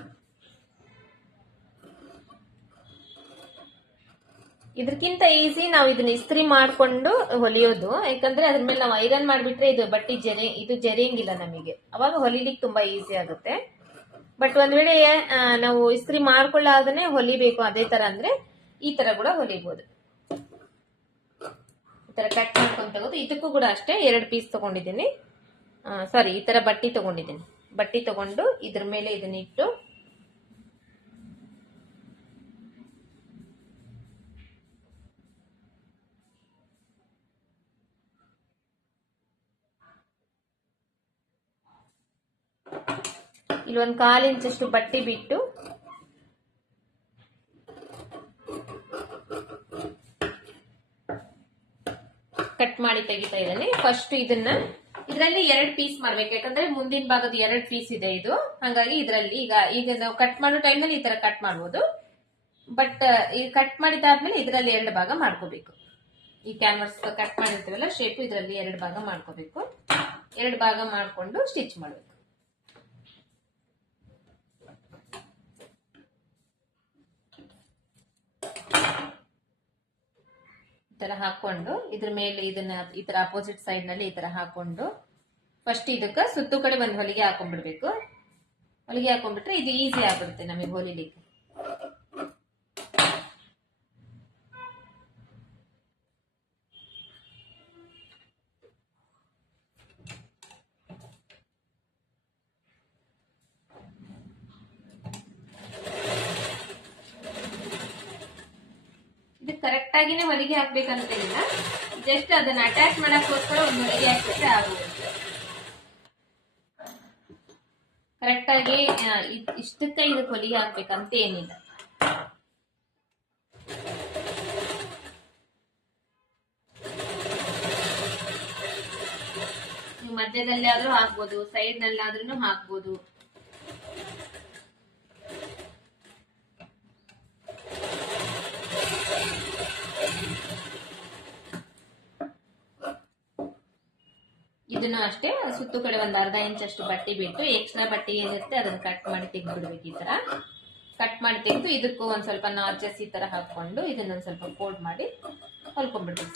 ಇದಕ್ಕಿಂತ ಈಸಿ ನಾವು ಇದನ್ನ ಇಸ್ತ್ರಿ ಮಾಡ್ಕೊಂಡು ಹೊಲಿಯೋದು. ಯಾಕಂದ್ರೆ ಅದ್ರ ಮೇಲೆ ನಾವು ಐರನ್ ಮಾಡಿಬಿಟ್ರೆ ಇದು ಬಟ್ಟೆ ಜರಿಯಂಗಿಲ್ಲ ನಮಗೆ, ಅವಾಗ ಹೊಲಿಲಿಕ್ಕೆ ತುಂಬಾ ಈಸಿ ಆಗುತ್ತೆ. ಬಟ್ ಒಂದ್ ವೇಳೆ ನಾವು ಇಸ್ತ್ರಿ ಮಾಡ್ಕೊಳ್ಳಾದನೆ ಹೊಲಿಬೇಕು ಅದೇ ತರ ಅಂದ್ರೆ ಈ ತರ ಕೂಡ ಹೊಲಿಬಹುದು. ಈ ತರ ಕಟ್ ಮಾಡ್ಕೊಂಡು ತಗೋದು. ಇದಕ್ಕೂ ಕೂಡ ಅಷ್ಟೇ 2 ಪೀಸ್ ತಗೊಂಡಿದ್ದೀನಿ. ಸಾರಿ, ಈ ತರ ಬಟ್ಟೆ ತಗೊಂಡಿದ್ದೀನಿ. ಬಟ್ಟೆ ತಗೊಂಡು ಇದ್ರ ಮೇಲೆ ಇದನ್ನ ಇಟ್ಟು ಇಲ್ಲಿ 1/4 ಇಂಚಷ್ಟು ಬಟ್ಟೆ ಬಿಟ್ಟು ಕಟ್ ಮಾಡಿ ತೆಗಿತಾ ಇದ್ದೇನೆ. ಫಸ್ಟ್ ಇದರಲ್ಲಿ 2 ಪೀಸ್ ಮಾಡ್ಬೇಕು. ಯಾಕಂದ್ರೆ ಮುಂದಿನ ಭಾಗದ 2 ಪೀಸ್ ಇದೆ ಇದು. ಹಾಗಾಗಿ ಇದರಲ್ಲಿ ಈಗ ನಾವು ಕಟ್ ಮಾಡೋ ಟೈಮಲ್ಲಿ ಈ ತರ ಕಟ್ ಮಾಡ್ಬೋದು. ಬಟ್ ಈ ಕಟ್ ಮಾಡಿದಾದ್ಮೇಲೆ ಇದರಲ್ಲಿ 2 ಭಾಗ ಮಾಡ್ಕೋಬೇಕು. ಈ ಕ್ಯಾನ್ವಾಸ್ ಕಟ್ ಮಾಡಿರ್ತೀವಲ್ಲ ಶೇಪ್, ಇದರಲ್ಲಿ 2 ಭಾಗ ಮಾಡ್ಕೋಬೇಕು. 2 ಭಾಗ ಮಾಡ್ಕೊಂಡು ಸ್ಟಿಚ್ ಮಾಡ್ಬೇಕು. ಈ ತರ ಹಾಕೊಂಡು ಇದ್ರ ಮೇಲೆ ಇದನ್ನ ಈ ತರ ಅಪೋಸಿಟ್ ಸೈಡ್ ನಲ್ಲಿ ಈ ತರ ಹಾಕೊಂಡು ಫಸ್ಟ್ ಇದಕ್ಕ ಸುತ್ತು ಕಡೆ ಒಂದು ಹೊಲಿಗೆ ಹಾಕೊಂಡ್ಬಿಡ್ಬೇಕು. ಹೊಲಿಗೆ ಹಾಕೊಂಡ್ಬಿಟ್ರೆ ಇದು ಈಸಿ ಆಗ್ಬಿಡುತ್ತೆ ನಮಗೆ ಹೊಲಿಲಿಕ್ಕೆ. ಇದು ಕರೆಕ್ಟ್ ಆಗಿನೇ ಹೊಲಿಗೆ ಹಾಕ್ಬೇಕಂತಿಲ್ಲ, ಜಸ್ಟ್ ಅದನ್ನ ಅಟ್ಯಾಚ್ ಮಾಡಕ್ಕೋಸ್ಕರ ಒಂದು ಹೊಲಿಗೆ ಹಾಕ್ಬಿಟ್ರೆ ಆಗುತ್ತೆ. ಕರೆಕ್ಟ್ ಆಗಿ ಇಷ್ಟಕ್ಕೆ ಇದಕ್ಕೆ ಹೊಲಿಗೆ ಹಾಕ್ಬೇಕಂತ ಏನಿಲ್ಲ. ಮಧ್ಯದಲ್ಲಿ ಆದ್ರೂ ಹಾಕ್ಬೋದು, ಸೈಡ್ ನಲ್ಲಾದ್ರೂ ಹಾಕ್ಬೋದು. ಇದನ್ನು ಅಷ್ಟೇ ಸುತ್ತು ಕಡೆ 1/2 ಇಂಚ್ ಅಷ್ಟು ಬಟ್ಟೆ ಬಿಟ್ಟು ಎಕ್ಸ್ಟ್ರಾ ಬಟ್ಟೆ ಏನಿರುತ್ತೆ ಅದನ್ನ ಕಟ್ ಮಾಡಿ ತೆಗೆದ್ಬಿಡ್ಬೇಕು. ಈ ತರ ಕಟ್ ಮಾಡಿ ತೆಗೆದು ಇದಕ್ಕೂ ಒಂದ್ ಸ್ವಲ್ಪ ನಾಚಸ್ ಈ ತರ ಹಾಕೊಂಡು ಇದನ್ನೊಂದ್ ಸ್ವಲ್ಪ ಫೋಲ್ಡ್ ಮಾಡಿ ಹೊಲ್ಕೊಂಡ್ಬಿಡ್ಬೇಕು.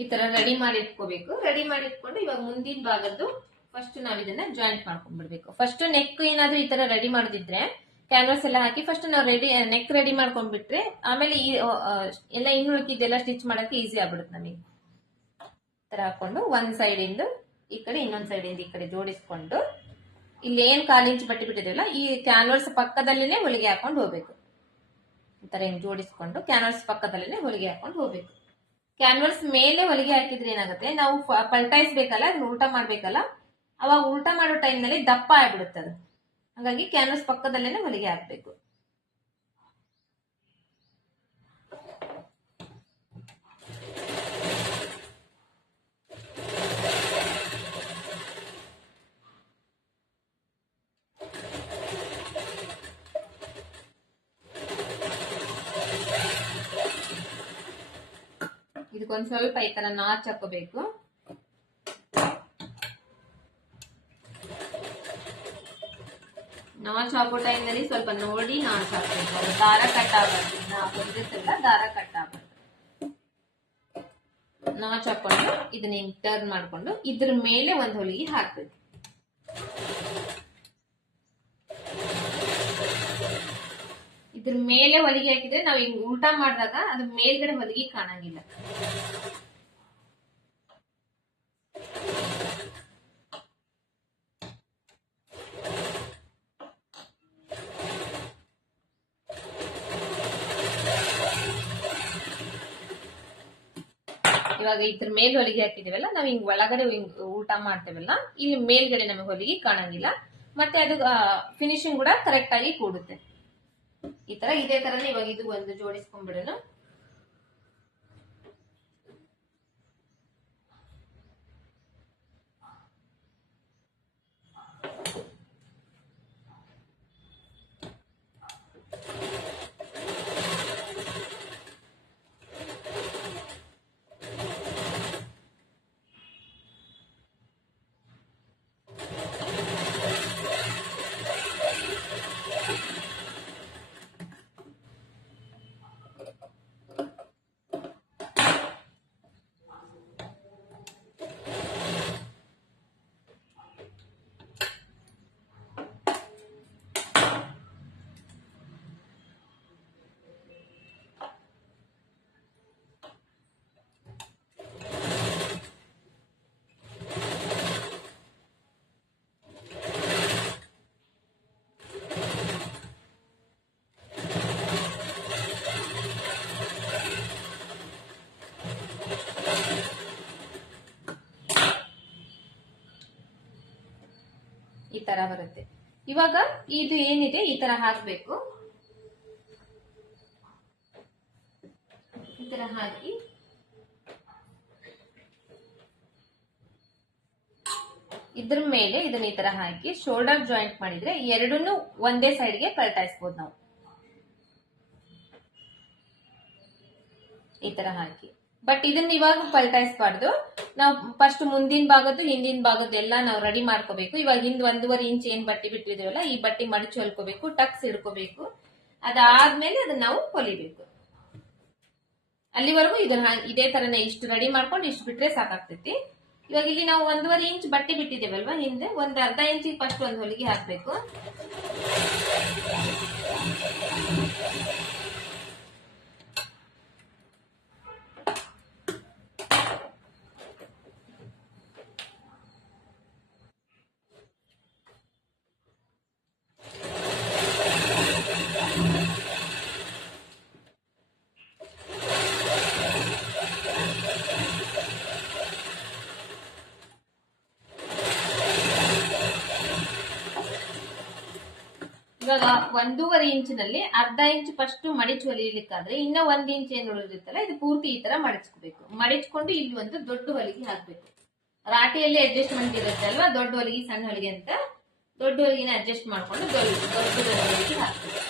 ಈ ತರ ರೆಡಿ ಮಾಡಿ ಇಟ್ಕೋಬೇಕು. ರೆಡಿ ಮಾಡಿ ಇಟ್ಕೊಂಡು ಇವಾಗ ಮುಂದಿನ ಭಾಗದ್ದು ಫಸ್ಟ್ ನಾವ್ ಇದನ್ನ ಜಾಯಿಂಟ್ ಮಾಡ್ಕೊಂಡ್ಬಿಡ್ಬೇಕು. ಫಸ್ಟ್ ನೆಕ್ ಏನಾದ್ರೂ ಈ ತರ ರೆಡಿ ಮಾಡೋದಿದ್ರೆ ಕ್ಯಾನ್ವಾಸ್ ಎಲ್ಲ ಹಾಕಿ ಫಸ್ಟ್ ನಾವು ನೆಕ್ ರೆಡಿ ಮಾಡ್ಕೊಂಡ್ಬಿಟ್ರೆ ಆಮೇಲೆ ಎಲ್ಲ ಇನ್ನು ಉಳಿಕಿದ್ದೆಲ್ಲ ಸ್ಟಿಚ್ ಮಾಡಕ್ಕೆ ಈಸಿ ಆಗ್ಬಿಡುತ್ತೆ ನಮಗೆ. ತರ ಹಾಕೊಂಡು ಒಂದ್ ಸೈಡ್ ಇಂದ ಈ ಕಡೆ ಇನ್ನೊಂದ್ ಸೈಡ್ ಇಂದ ಈ ಕಡೆ ಜೋಡಿಸ್ಕೊಂಡು ಇಲ್ಲಿ ಏನ್ 1/4 ಇಂಚ್ ಬಟ್ಟೆ ಬಿಟ್ಟಿದೆಯಲ್ಲ ಈ ಕ್ಯಾನ್ವರ್ಸ್ ಪಕ್ಕದಲ್ಲಿನೇ ಹೊಲಿಗೆ ಹಾಕೊಂಡು ಹೋಗ್ಬೇಕು. ಈ ತರ ಹಿಂಗ್ ಜೋಡಿಸ್ಕೊಂಡು ಕ್ಯಾನ್ವರ್ಸ್ ಪಕ್ಕದಲ್ಲಿನೇ ಹೊಲಿಗೆ ಹಾಕೊಂಡು ಹೋಗ್ಬೇಕು. ಕ್ಯಾನ್ವರ್ಸ್ ಮೇಲೆ ಹೊಲಿಗೆ ಹಾಕಿದ್ರೆ ಏನಾಗುತ್ತೆ, ನಾವು ಪಲ್ಟಾಯಿಸ್ಬೇಕಲ್ಲ, ಅದನ್ನ ಉಲ್ಟಾ ಮಾಡ್ಬೇಕಲ್ಲ, ಅವಾಗ ಉಲ್ಟಾ ಮಾಡೋ ಟೈಮ್ ನಲ್ಲಿ ದಪ್ಪ ಆಗ್ಬಿಡುತ್ತೆ ಅದು. ಹಾಗಾಗಿ ಕ್ಯಾನ್ವಸ್ ಪಕ್ಕದಲ್ಲೇನೆ ಹೊಲಿಗೆ ಹಾಕ್ಬೇಕು. ಇದಕ್ಕೊಂದ್ ಸ್ವಲ್ಪ ಈ ತರ ನಾಚ್ ಹಾಕೋಬೇಕು. ನಾಚ್ ಹಾಕೋ ಟೈಮ್ ನಲ್ಲಿ ಸ್ವಲ್ಪ ನೋಡಿ ನಾಚ್ ಹಾಕ್ಬೇಕು. ದಾರ ಕಟ್ ಆಗಬಾರ್ದು, ನಾವು ಹೊಲಿದಿರ್ತಿಲ್ಲ ದಾರ ಕಟ್ ಆಗಬಾರ್ದು. ನಾಚ್ ಹಾಕೊಂಡು ಇದನ್ನ ಹಿಂಗ್ ಟರ್ನ್ ಮಾಡ್ಕೊಂಡು ಇದ್ರ ಮೇಲೆ ಒಂದ್ ಹೊಲಿಗೆ ಹಾಕ್ಬೇಕು. ಇದ್ರ ಮೇಲೆ ಹೊಲಿಗೆ ಹಾಕಿದ್ರೆ ನಾವು ಹಿಂಗ್ ಉಲ್ಟಾ ಮಾಡಿದಾಗ ಅದ್ರ ಮೇಲ್ಗಡೆ ಹೊಲಿಗೆ ಕಾಣಂಗಿಲ್ಲ. ಇವಾಗ ಇದ್ರ ಮೇಲ್ ಹೊಲಿಗೆ ಹಾಕಿದೀವಲ್ಲ, ನಾವ್ ಹಿಂಗ್ ಒಳಗಡೆ ಹಿಂಗ್ ಉಲ್ಟಾ ಮಾಡ್ತೇವಲ್ಲ, ಇಲ್ಲಿ ಮೇಲ್ಗಡೆ ನಮಗೆ ಹೊಲಿಗೆ ಕಾಣಂಗಿಲ್ಲ. ಮತ್ತೆ ಅದು ಫಿನಿಶಿಂಗ್ ಕೂಡ ಕರೆಕ್ಟ್ ಆಗಿ ಕೂಡುತ್ತೆ. ಈ ತರ ಇದೇ ತರನೇ ಇವಾಗ ಇದು ಒಂದು ಜೋಡಿಸ್ಕೊಂಡ್ಬಿಡೋಣ. ಈ ತರ ಬರುತ್ತೆ. ಇವಾಗ ಇದು ಏನಿದೆ ಈ ತರ ಹಾಕ್ಬೇಕು. ಈ ತರ ಹಾಕಿ ಇದ್ರ ಮೇಲೆ ಇದನ್ನ ಈ ತರ ಹಾಕಿ ಶೋಲ್ಡರ್ ಜಾಯಿಂಟ್ ಮಾಡಿದ್ರೆ ಎರಡನ್ನೂ ಒಂದೇ ಸೈಡ್ಗೆ ಪಲ್ಟಾಯಿಸಬಹುದು ನಾವು. ಈ ತರ ಹಾಕಿ, ಬಟ್ ಇದನ್ನ ಇವಾಗ ಪಲ್ಟಾಯಿಸಬಾರ್ದು. ನಾವು ಫಸ್ಟ್ ಮುಂದಿನ ಭಾಗದ್ದು ಹಿಂದಿನ ಭಾಗದ್ದು ಎಲ್ಲ ನಾವು ರೆಡಿ ಮಾಡ್ಕೋಬೇಕು. ಇವಾಗ ಹಿಂದ್ 1.5 ಇಂಚ್ ಏನ್ ಬಟ್ಟೆ ಬಿಟ್ಟಿದೇವಲ್ಲ, ಈ ಬಟ್ಟೆ ಮಡಚಿ ಹೊಲ್ಕೋಬೇಕು, ಟಕ್ಸ್ ಹಿಡ್ಕೋಬೇಕು. ಅದಾದ್ಮೇಲೆ ಅದನ್ನ ನಾವು ಹೊಲಿಬೇಕು. ಅಲ್ಲಿವರೆಗೂ ಇದನ್ನ ಇದೇ ತರನೇ ಇಷ್ಟು ರೆಡಿ ಮಾಡ್ಕೊಂಡು ಇಷ್ಟು ಬಿಟ್ರೆ ಸಾಕಾಗ್ತೈತಿ. ಇವಾಗ ಇಲ್ಲಿ ನಾವು 1.5 ಇಂಚ್ ಬಟ್ಟೆ ಬಿಟ್ಟಿದ್ದೇವಲ್ವಾ ಹಿಂದೆ, ಒಂದ್ ಅರ್ಧ ಇಂಚಿಗೆ ಫಸ್ಟ್ ಒಂದು ಹೊಲಿಗೆ ಹಾಕ್ಬೇಕು. ಇವಾಗ 1.5 ಇಂಚಿನಲ್ಲಿ ಅರ್ಧ ಇಂಚ್ ಫಸ್ಟ್ ಮಡಿಚು ಹೊಲಿಲಿಕ್ಕಾದ್ರೆ ಇನ್ನ 1 ಇಂಚ್ ಏನ್ ಉಳಿದಿರುತ್ತಲ್ಲ ಇದು ಪೂರ್ತಿ ಈ ತರ ಮಡಚ್ಕೋಬೇಕು. ಮಡಿಚ್ಕೊಂಡು ಇಲ್ಲಿ ಒಂದು ದೊಡ್ಡ ಹೊಲಿಗೆ ಹಾಕ್ಬೇಕು. ರಾಟಿಯಲ್ಲಿ ಅಡ್ಜಸ್ಟ್ಮೆಂಟ್ ಇರುತ್ತೆ ಅಲ್ವಾ, ದೊಡ್ಡ ಹೊಲಿಗೆ ಸಣ್ಣ ಹೊಲಿಗೆ ಅಂತ. ದೊಡ್ಡ ಹೊಲಿಗೆನ ಅಡ್ಜಸ್ಟ್ ಮಾಡ್ಕೊಂಡು ದೊಡ್ಡ ಹೊಲಿಗೆ ಹಾಕ್ಬೇಕು.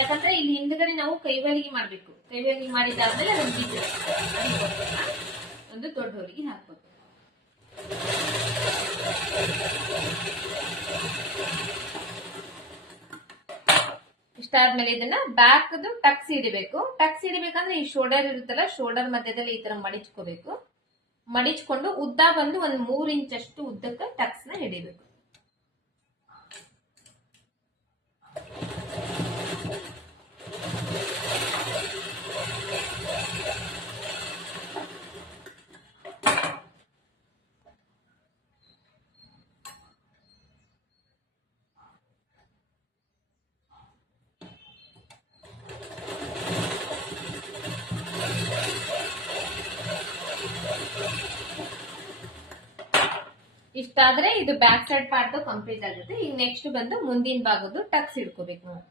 ಯಾಕಂದ್ರೆ ಇಲ್ಲಿ ಹಿಂದ್ಗಡೆ ನಾವು ಕೈ ಹೊಲಿಗೆ ಮಾಡ್ಬೇಕು. ಕೈ ಹೊಲಿಗೆ ಮಾಡಿದಾದ್ಮೇಲೆ ಅದನ್ನ ಒಂದು ದೊಡ್ಡ ಹೊಲಿಗೆ ಹಾಕ್ಬೇಕು. ಇಷ್ಟಾದ್ಮೇಲೆ ಇದನ್ನ ಬ್ಯಾಕ್ ಟಕ್ಸ್ ಹಿಡಿಬೇಕು. ಟಕ್ಸ್ ಹಿಡಿಬೇಕಂದ್ರೆ ಈ ಶೋಲ್ಡರ್ ಇರುತ್ತಲ್ಲ, ಶೋಲ್ಡರ್ ಮಧ್ಯದಲ್ಲಿ ಈ ತರ ಮಡಿಚ್ಕೋಬೇಕು. ಮಡಿಚ್ಕೊಂಡು ಉದ್ದ ಬಂದು ಒಂದ್ 3 ಇಂಚ್ ಅಷ್ಟು ಉದ್ದಕ್ಕೆ ಟಕ್ಸ್ ನ ಹಿಡಿಬೇಕು. ಇಷ್ಟಾದ್ರೆ ಇದು ಬ್ಯಾಕ್ ಸೈಡ್ ಪಾರ್ಟ್ ಕಂಪ್ಲೀಟ್ ಆಗುತ್ತೆ. ಈಗ ನೆಕ್ಸ್ಟ್ ಬಂದು ಮುಂದಿನ ಭಾಗದ್ದು ಟಕ್ಸ್ ಇಡ್ಕೋಬೇಕು ನಾವು.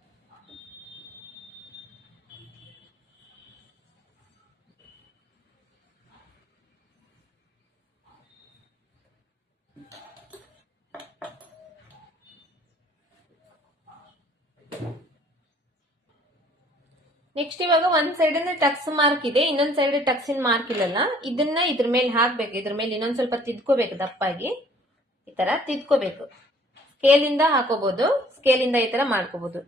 ನೆಕ್ಸ್ಟ್ ಇವಾಗ ಒಂದ್ ಸೈಡ್ ಅಂದ್ರೆ ಟಕ್ಸ್ ಮಾರ್ಕ್ ಇದೆ, ಇನ್ನೊಂದ್ ಸೈಡ್ ಟಕ್ಸಿನ ಮಾರ್ಕ್ ಇಲ್ಲಲ್ಲ, ಇದನ್ನ ಇದ್ರ ಮೇಲೆ ಹಾಕ್ಬೇಕು. ಇದ್ರ ಮೇಲೆ ಇನ್ನೊಂದ್ ಸ್ವಲ್ಪ ತಿದ್ಕೋಬೇಕು, ದಪ್ಪಾಗಿ ಈ ತರ ತಿದ್ಕೋಬೇಕು. ಸ್ಕೇಲಿಂದ ಹಾಕೋಬಹುದು, ಸ್ಕೇಲಿಂದ ಈ ತರ ಮಾಡ್ಕೋಬಹುದು.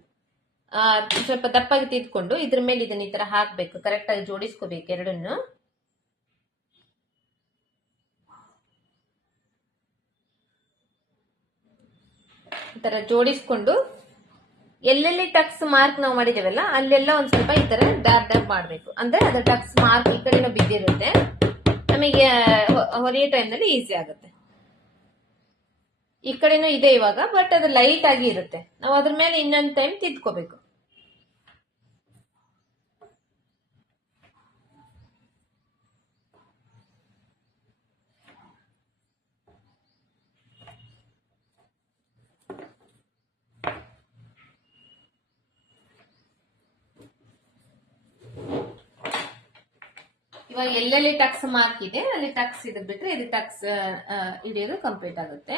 ಸ್ವಲ್ಪ ದಪ್ಪಾಗಿ ತಿದ್ಕೊಂಡು ಇದ್ರ ಮೇಲೆ ಇದನ್ನ ಈ ತರ ಹಾಕ್ಬೇಕು, ಕರೆಕ್ಟ್ ಆಗಿ ಜೋಡಿಸ್ಕೋಬೇಕು ಎರಡನ್ನು. ಈ ತರ ಜೋಡಿಸ್ಕೊಂಡು ಎಲ್ಲೆಲ್ಲಿ ಟಕ್ಸ್ ಮಾರ್ಕ್ ನಾವು ಮಾಡಿದೇವಲ್ಲ ಅಲ್ಲೆಲ್ಲ ಒಂದ್ ಸ್ವಲ್ಪ ಈ ತರ ಡ್ಯಾಬ್ ಡ್ಯಾಬ್ ಮಾಡ್ಬೇಕು. ಅಂದ್ರೆ ಅದ್ರ ಟಕ್ಸ್ ಮಾರ್ಕ್ ಈ ಕಡೆನೂ ಬಿದ್ದಿರುತ್ತೆ, ನಮಗೆ ಹೊಲಿಯೋ ಟೈಮ್ ನಲ್ಲಿ ಈಸಿ ಆಗುತ್ತೆ. ಈ ಕಡೆನೂ ಇದೆ ಇವಾಗ, ಬಟ್ ಅದು ಲೈಟ್ ಆಗಿ ಇರುತ್ತೆ. ನಾವು ಅದ್ರ ಮೇಲೆ ಇನ್ನೊಂದ್ ಟೈಮ್ ತಿದ್ಕೋಬೇಕು. ಇವಾಗ ಎಲ್ಲೆಲ್ಲಿ ಟಕ್ಸ್ ಮಾರ್ಕ್ ಇದೆ ಅಲ್ಲಿ ಟಕ್ಸ್ ಇದ್ ಬಿಟ್ರೆ ಇದು ಟಕ್ಸ್ ಹಿಡಿಯೋದು ಕಂಪ್ಲೀಟ್ ಆಗುತ್ತೆ.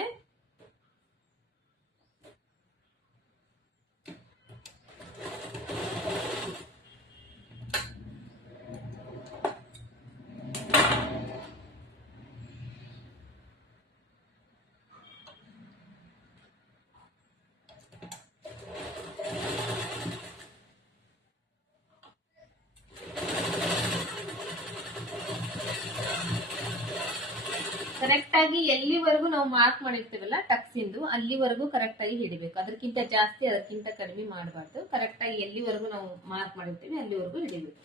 ಕರೆಕ್ಟ್ ಆಗಿ ಎಲ್ಲಿವರೆಗೂ ನಾವು ಮಾರ್ಕ್ ಮಾಡಿರ್ತೀವಲ್ಲ ಟಕ್ಸ್ ಇಂದು ಅಲ್ಲಿವರೆಗೂ ಕರೆಕ್ಟ್ ಆಗಿ ಹಿಡಿಬೇಕು. ಅದಕ್ಕಿಂತ ಜಾಸ್ತಿ ಅದಕ್ಕಿಂತ ಕಡಿಮೆ ಮಾಡಬಾರ್ದು. ಕರೆಕ್ಟ್ ಆಗಿ ಎಲ್ಲಿವರೆಗೂ ನಾವು ಮಾರ್ಕ್ ಮಾಡಿರ್ತೀವಿ ಅಲ್ಲಿವರೆಗೂ ಹಿಡಿಬೇಕು.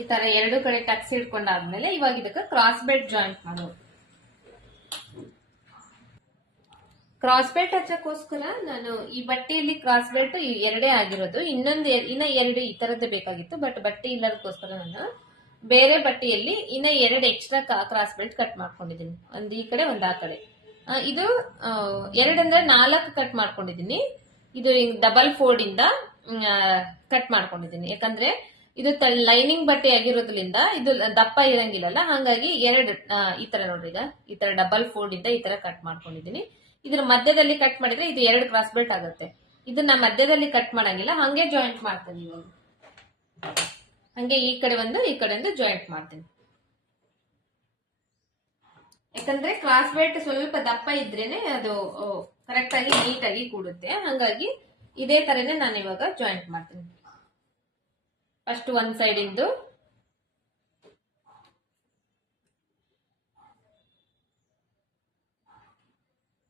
ಈ ತರ ಎರಡು ಕಡೆ ಟಕ್ಸ್ ಹಿಡ್ಕೊಂಡಾದ್ಮೇಲೆ ಇವಾಗ ಇದಕ್ಕೆ ಕ್ರಾಸ್ ಬೆಲ್ಟ್ ಜಾಯಿಂಟ್ ಮಾಡೋದು. ಕ್ರಾಸ್ ಬೆಲ್ಟ್ ಹಚ್ಚಕ್ಕೋಸ್ಕರ ನಾನು ಈ ಬಟ್ಟೆಯಲ್ಲಿ ಕ್ರಾಸ್ ಬೆಲ್ಟ್ ಎರಡೇ ಆಗಿರೋದು, ಇನ್ನ ಎರಡು ಈ ತರದ್ದೇ ಬೇಕಾಗಿತ್ತು. ಬಟ್ ಬಟ್ಟೆ ಇಲ್ಲದಕ್ಕೋಸ್ಕರ ನಾನು ಬೇರೆ ಬಟ್ಟೆಯಲ್ಲಿ ಇನ್ನ ಎರಡು ಎಕ್ಸ್ಟ್ರಾ ಕ್ರಾಸ್ ಬೆಲ್ಟ್ ಕಟ್ ಮಾಡ್ಕೊಂಡಿದ್ದೀನಿ. ಒಂದ್ ಈ ಕಡೆ ಒಂದ್ ಆ ಕಡೆ. ಇದು ಎರಡಂದ್ರೆ 4 ಕಟ್ ಮಾಡ್ಕೊಂಡಿದ್ದೀನಿ. ಇದು ಡಬಲ್ ಫೋಲ್ಡ್ ಇಂದ ಕಟ್ ಮಾಡ್ಕೊಂಡಿದ್ದೀನಿ. ಯಾಕಂದ್ರೆ ಇದು ಲೈನಿಂಗ್ ಬಟ್ಟೆ ಆಗಿರೋದ್ರಿಂದ ಇದು ದಪ್ಪ ಇರಂಗಿಲ್ಲಲ್ಲ, ಹಾಗಾಗಿ ಎರಡು ಈ ತರ ನೋಡ್ರಿ, ಈಗ ಈ ತರ ಡಬಲ್ ಫೋಲ್ಡ್ ಇಂದ ಈ ತರ ಕಟ್ ಮಾಡ್ಕೊಂಡಿದ್ದೀನಿ. ಇದ್ರ ಮಧ್ಯದಲ್ಲಿ ಕಟ್ ಮಾಡಿದ್ರೆ ಇದು 2 ಕ್ರಾಸ್ ಬೆಲ್ಟ್ ಆಗುತ್ತೆ. ಇದನ್ನ ಮಧ್ಯದಲ್ಲಿ ಕಟ್ ಮಾಡಂಗಿಲ್ಲ, ಹಂಗೆ ಜಾಯಿಂಟ್ ಮಾಡ್ತೀನಿ. ಇವಾಗ ಹಂಗೆ ಈ ಕಡೆ ಒಂದು ಜಾಯಿಂಟ್ ಮಾಡ್ತೀನಿ. ಯಾಕಂದ್ರೆ ಕ್ರಾಸ್ ಬೆಲ್ಟ್ ಸ್ವಲ್ಪ ದಪ್ಪ ಇದ್ರೇನೆ ಅದು ಕರೆಕ್ಟ್ ಆಗಿ ನೀಟಾಗಿ ಕೂಡುತ್ತೆ. ಹಾಗಾಗಿ ಇದೇ ತರನೇ ನಾನು ಇವಾಗ ಜಾಯಿಂಟ್ ಮಾಡ್ತೀನಿ. ಫಸ್ಟ್ ಒಂದ್ ಸೈಡ್ ಇಂದು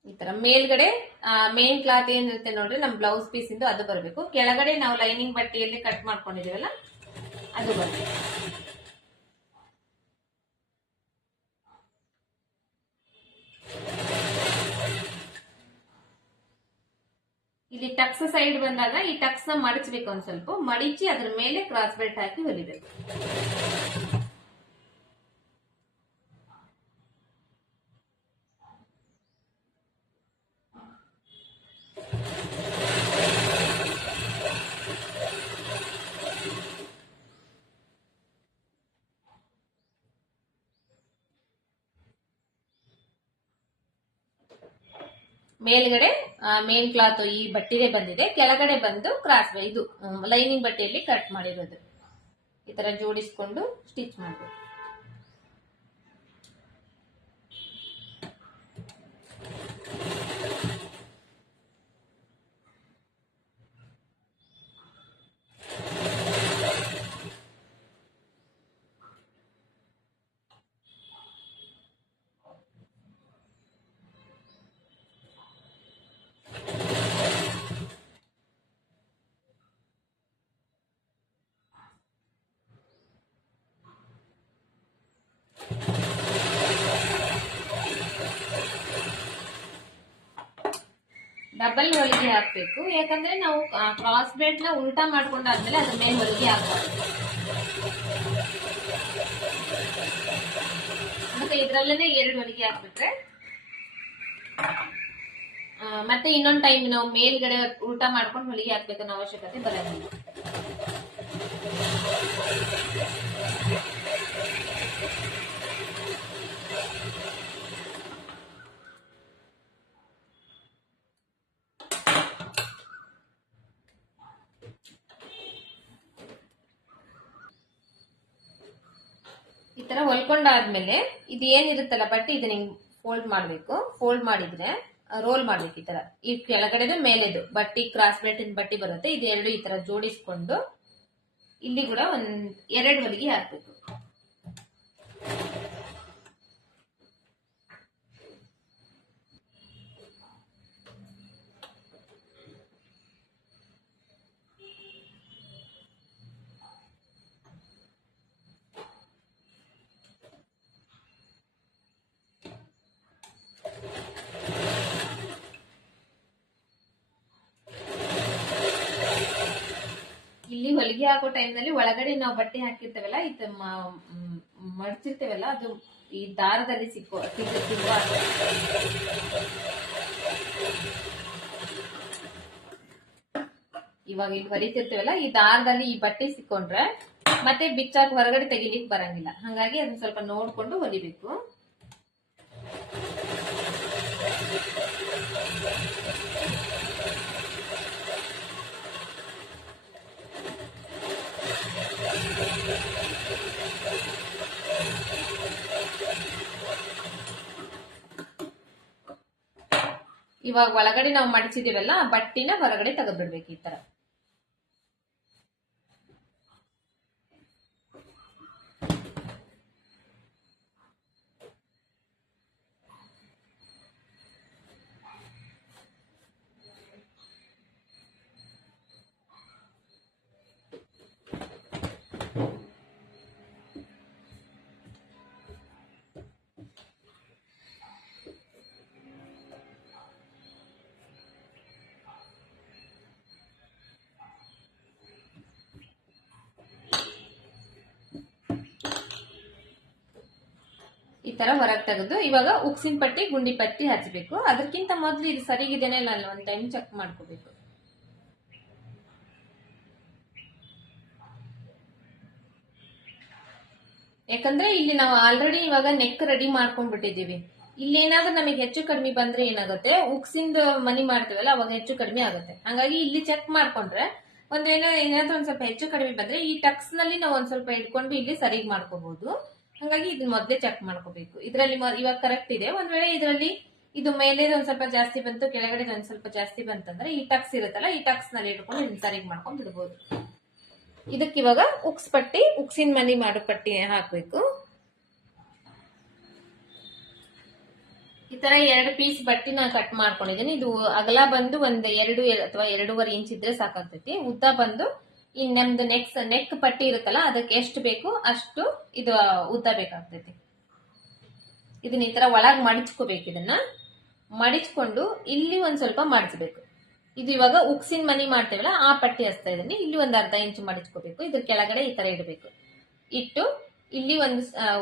ಈ ತರ ಮೇಲ್ಗಡೆ ಮೇನ್ ಕ್ಲಾತ್ ಏನಿರುತ್ತೆ ನೋಡ್ರಿ ನಮ್ ಬ್ಲೌಸ್ ಪೀಸ್ ಇಂದು ಅದು ಬರಬೇಕು. ಕೆಳಗಡೆ ನಾವು ಲೈನಿಂಗ್ ಬಟ್ಟೆಯಲ್ಲಿ ಕಟ್ ಮಾಡ್ಕೊಂಡಿದೀವಲ್ಲ ಅದು ಬರಬೇಕು. ಇಲ್ಲಿ ಟಕ್ಸ್ ಸೈಡ್ ಬಂದಾಗ ಈ ಟಕ್ಸ್ ನ ಮಡಚಬೇಕು, ಒಂದ್ ಸ್ವಲ್ಪ ಮಡಿಚಿ ಅದ್ರ ಮೇಲೆ ಕ್ರಾಸ್ ಬೆಲ್ಟ್ ಹಾಕಿ ಹೊಲಿಬೇಕು. ಮೇಲ್ಗಡೆ ಮೇನ್ ಕ್ಲಾತ್ ಈ ಬಟ್ಟೆಗೆ ಬಂದಿದೆ, ಕೆಳಗಡೆ ಬಂದು ಕ್ರಾಸ್ ಇದು ಲೈನಿಂಗ್ ಬಟ್ಟೆಯಲ್ಲಿ ಕಟ್ ಮಾಡಿರೋದು. ಈ ತರ ಜೋಡಿಸ್ಕೊಂಡು ಸ್ಟಿಚ್ ಮಾಡಬೇಕು. ಡಬಲ್ ಹೊಲಿಗೆ ಹಾಕ್ಬೇಕು, ಯಾಕಂದ್ರೆ ನಾವು ಕ್ರಾಸ್ ಬೆಲ್ಟ್ ನ ಉಲ್ಟಾ ಮಾಡ್ಕೊಂಡಾದ್ಮೇಲೆ ಅದ್ರ ಮೇಲೆ ಹೊಲಿಗೆ ಹಾಕಬಾರ್ದು. ಮತ್ತೆ ಇದ್ರಲ್ಲೇನೆ 2 ಹೊಲಿಗೆ ಹಾಕ್ಬಿಟ್ರೆ ಮತ್ತೆ ಇನ್ನೊಂದು ಟೈಮ್ ನಾವು ಮೇಲ್ಗಡೆ ಉಲ್ಟಾ ಮಾಡ್ಕೊಂಡು ಹೊಲಿಗೆ ಹಾಕ್ಬೇಕನ್ನೋ ಅವಶ್ಯಕತೆ ಬರೋದಿಲ್ಲ. ಈ ತರ ಹೊಲ್ಕೊಂಡಾದ್ಮೇಲೆ ಇದು ಏನಿರುತ್ತಲ್ಲ ಬಟ್ಟೆ ಇದನ್ನ ಹಿಂಗ್ ಫೋಲ್ಡ್ ಮಾಡ್ಬೇಕು. ಫೋಲ್ಡ್ ಮಾಡಿದ್ರೆ ರೋಲ್ ಮಾಡ್ಬೇಕು. ಈ ತರ ಈ ಕೆಳಗಡೆದು ಮೇಲೆದು ಬಟ್ಟಿ ಕ್ರಾಸ್ ಬೆಲ್ಟ್ ಬಟ್ಟಿ ಬರುತ್ತೆ, ಇದು 2 ಈ ತರ ಜೋಡಿಸ್ಕೊಂಡು ಇಲ್ಲಿ ಕೂಡ 2 ಹೊಲಿಗೆ ಹಾಕ್ಬೇಕು. ಇಲ್ಲಿ ಹೊಲಿಗೆ ಹಾಕೋ ಟೈಮ್ ನಲ್ಲಿ ಒಳಗಡೆ ನಾವು ಬಟ್ಟೆ ಹಾಕಿರ್ತೇವಲ್ಲ ಇದು ಮಡ್ಚಿರ್ತೇವಲ್ಲ ಅದು ಈ ದಾರದಲ್ಲಿ ಇವಾಗ ಇಲ್ಲಿ ಹೊಲಿತಿರ್ತೇವಲ್ಲ ಈ ದಾರದಲ್ಲಿ ಈ ಬಟ್ಟೆ ಸಿಕ್ಕೊಂಡ್ರೆ ಮತ್ತೆ ಬಿಚ್ಚಾಕ್ ಹೊರಗಡೆ ತೆಗಿಲಿಕ್ ಬರಂಗಿಲ್ಲ. ಹಂಗಾಗಿ ಅದನ್ನ ಸ್ವಲ್ಪ ನೋಡ್ಕೊಂಡು ಹೊಲಿಬೇಕು. ಇವಾಗ ಒಳಗಡೆ ನಾವು ಮಡಿಸಿದೀವಲ್ಲ ಆ ಬಟ್ಟಿನ ಹೊರಗಡೆ ತೆಗೆದ್ಬಿಡ್ಬೇಕು. ಈ ತರ ಈ ತರ ಹೊರಗೆ ತೆಗೆದು ಇವಾಗ ಉಕ್ಸಿನ ಪಟ್ಟಿ ಗುಂಡಿ ಪಟ್ಟಿ ಹಚ್ಚಬೇಕು. ಅದಕ್ಕಿಂತ ಮೊದಲು ಇದು ಸರಿಗಿದೇನೆ ಇಲ್ಲ ಒಂದ್ ಟೈಮ್ ಚೆಕ್ ಮಾಡ್ಕೋಬೇಕು. ಯಾಕಂದ್ರೆ ಇಲ್ಲಿ ನಾವು ಆಲ್ರೆಡಿ ಇವಾಗ ನೆಕ್ ರೆಡಿ ಮಾಡ್ಕೊಂಡ್ಬಿಟ್ಟಿದೀವಿ. ಇಲ್ಲೇನಾದ್ರೂ ನಮಗೆ ಹೆಚ್ಚು ಕಡಿಮೆ ಬಂದ್ರೆ ಏನಾಗುತ್ತೆ, ಉಕ್ಸಿಂದ ಮನಿ ಮಾಡ್ತೀವಲ್ಲ ಅವಾಗ ಹೆಚ್ಚು ಕಡಿಮೆ ಆಗುತ್ತೆ. ಹಂಗಾಗಿ ಇಲ್ಲಿ ಚೆಕ್ ಮಾಡ್ಕೊಂಡ್ರೆ ಏನಾದ್ರೂ ಒಂದ್ ಸ್ವಲ್ಪ ಹೆಚ್ಚು ಕಡಿಮೆ ಬಂದ್ರೆ ಈ ಟಕ್ಸ್ ನಲ್ಲಿ ನಾವು ಒಂದ್ ಸ್ವಲ್ಪ ಇಟ್ಕೊಂಡು ಇಲ್ಲಿ ಸರಿಗ್ ಮಾಡ್ಕೋಬಹುದು. ಹಂಗಾಗಿ ಇದನ್ನ ಮೊದಲೇ ಚೆಕ್ ಮಾಡ್ಕೋಬೇಕು. ಇದ್ರಲ್ಲಿ ಇವಾಗ ಕರೆಕ್ಟ್ ಇದೆ. ಒಂದ್ ವೇಳೆ ಇದರಲ್ಲಿ ಇದು ಮೇಲೆ ಒಂದ್ ಸ್ವಲ್ಪ ಜಾಸ್ತಿ ಬಂತು, ಕೆಳಗಡೆ ಒಂದ್ ಸ್ವಲ್ಪ ಜಾಸ್ತಿ ಬಂತಂದ್ರೆ ಈ ಟಕ್ಸ್ ಇರುತ್ತಲ್ಲ ಈ ಟಕ್ಸ್ ನಲ್ಲಿ ಇಟ್ಕೊಂಡು ಇದನ್ನ ಸರಿಗ್ ಮಾಡ್ಕೊಂಡ್ ಬಿಡ್ಬೋದು. ಇದಕ್ಕೆ ಇವಾಗ ಉಕ್ಸಿನ ಮನಿ ಮಾಡೋ ಪಟ್ಟಿ ಹಾಕ್ಬೇಕು. ಈ ತರ 2 ಪೀಸ್ ಬಟ್ಟೆ ನಾನು ಕಟ್ ಮಾಡ್ಕೊಂಡಿದ್ದೀನಿ. ಇದು ಅಗಲ ಬಂದು ಒಂದ್ 2 ಅಥವಾ 2.5 ಇಂಚ್ ಇದ್ರೆ ಸಾಕಾಗ್ತೈತಿ. ಉದ್ದ ಬಂದು ಇನ್ ನಮ್ದು ನೆಕ್ ಪಟ್ಟಿ ಇರುತ್ತಲ್ಲ ಅದಕ್ಕೆ ಎಷ್ಟು ಬೇಕು ಅಷ್ಟು ಇದು ಉದ್ದ ಬೇಕಾಗ್ತೈತಿ. ಇದನ್ನ ಈ ತರ ಒಳಗ್ ಮಡಿಚ್ಕೋಬೇಕು. ಇದನ್ನ ಮಡಿಚ್ಕೊಂಡು ಇಲ್ಲಿ ಒಂದ್ ಸ್ವಲ್ಪ ಮಡಿಸ್ಬೇಕು. ಇದು ಇವಾಗ ಉಕ್ಸಿನ ಮನಿ ಮಾಡ್ತೇವಲ್ಲ ಆ ಪಟ್ಟಿ ಹಚ್ತಾ ಇದೀನಿ. ಇಲ್ಲಿ ಒಂದ್ ಅರ್ಧ ಇಂಚ್ ಮಡಿಚ್ಕೋಬೇಕು. ಇದ್ರ ಕೆಳಗಡೆ ಈ ತರ ಇಡಬೇಕು. ಇಟ್ಟು ಇಲ್ಲಿ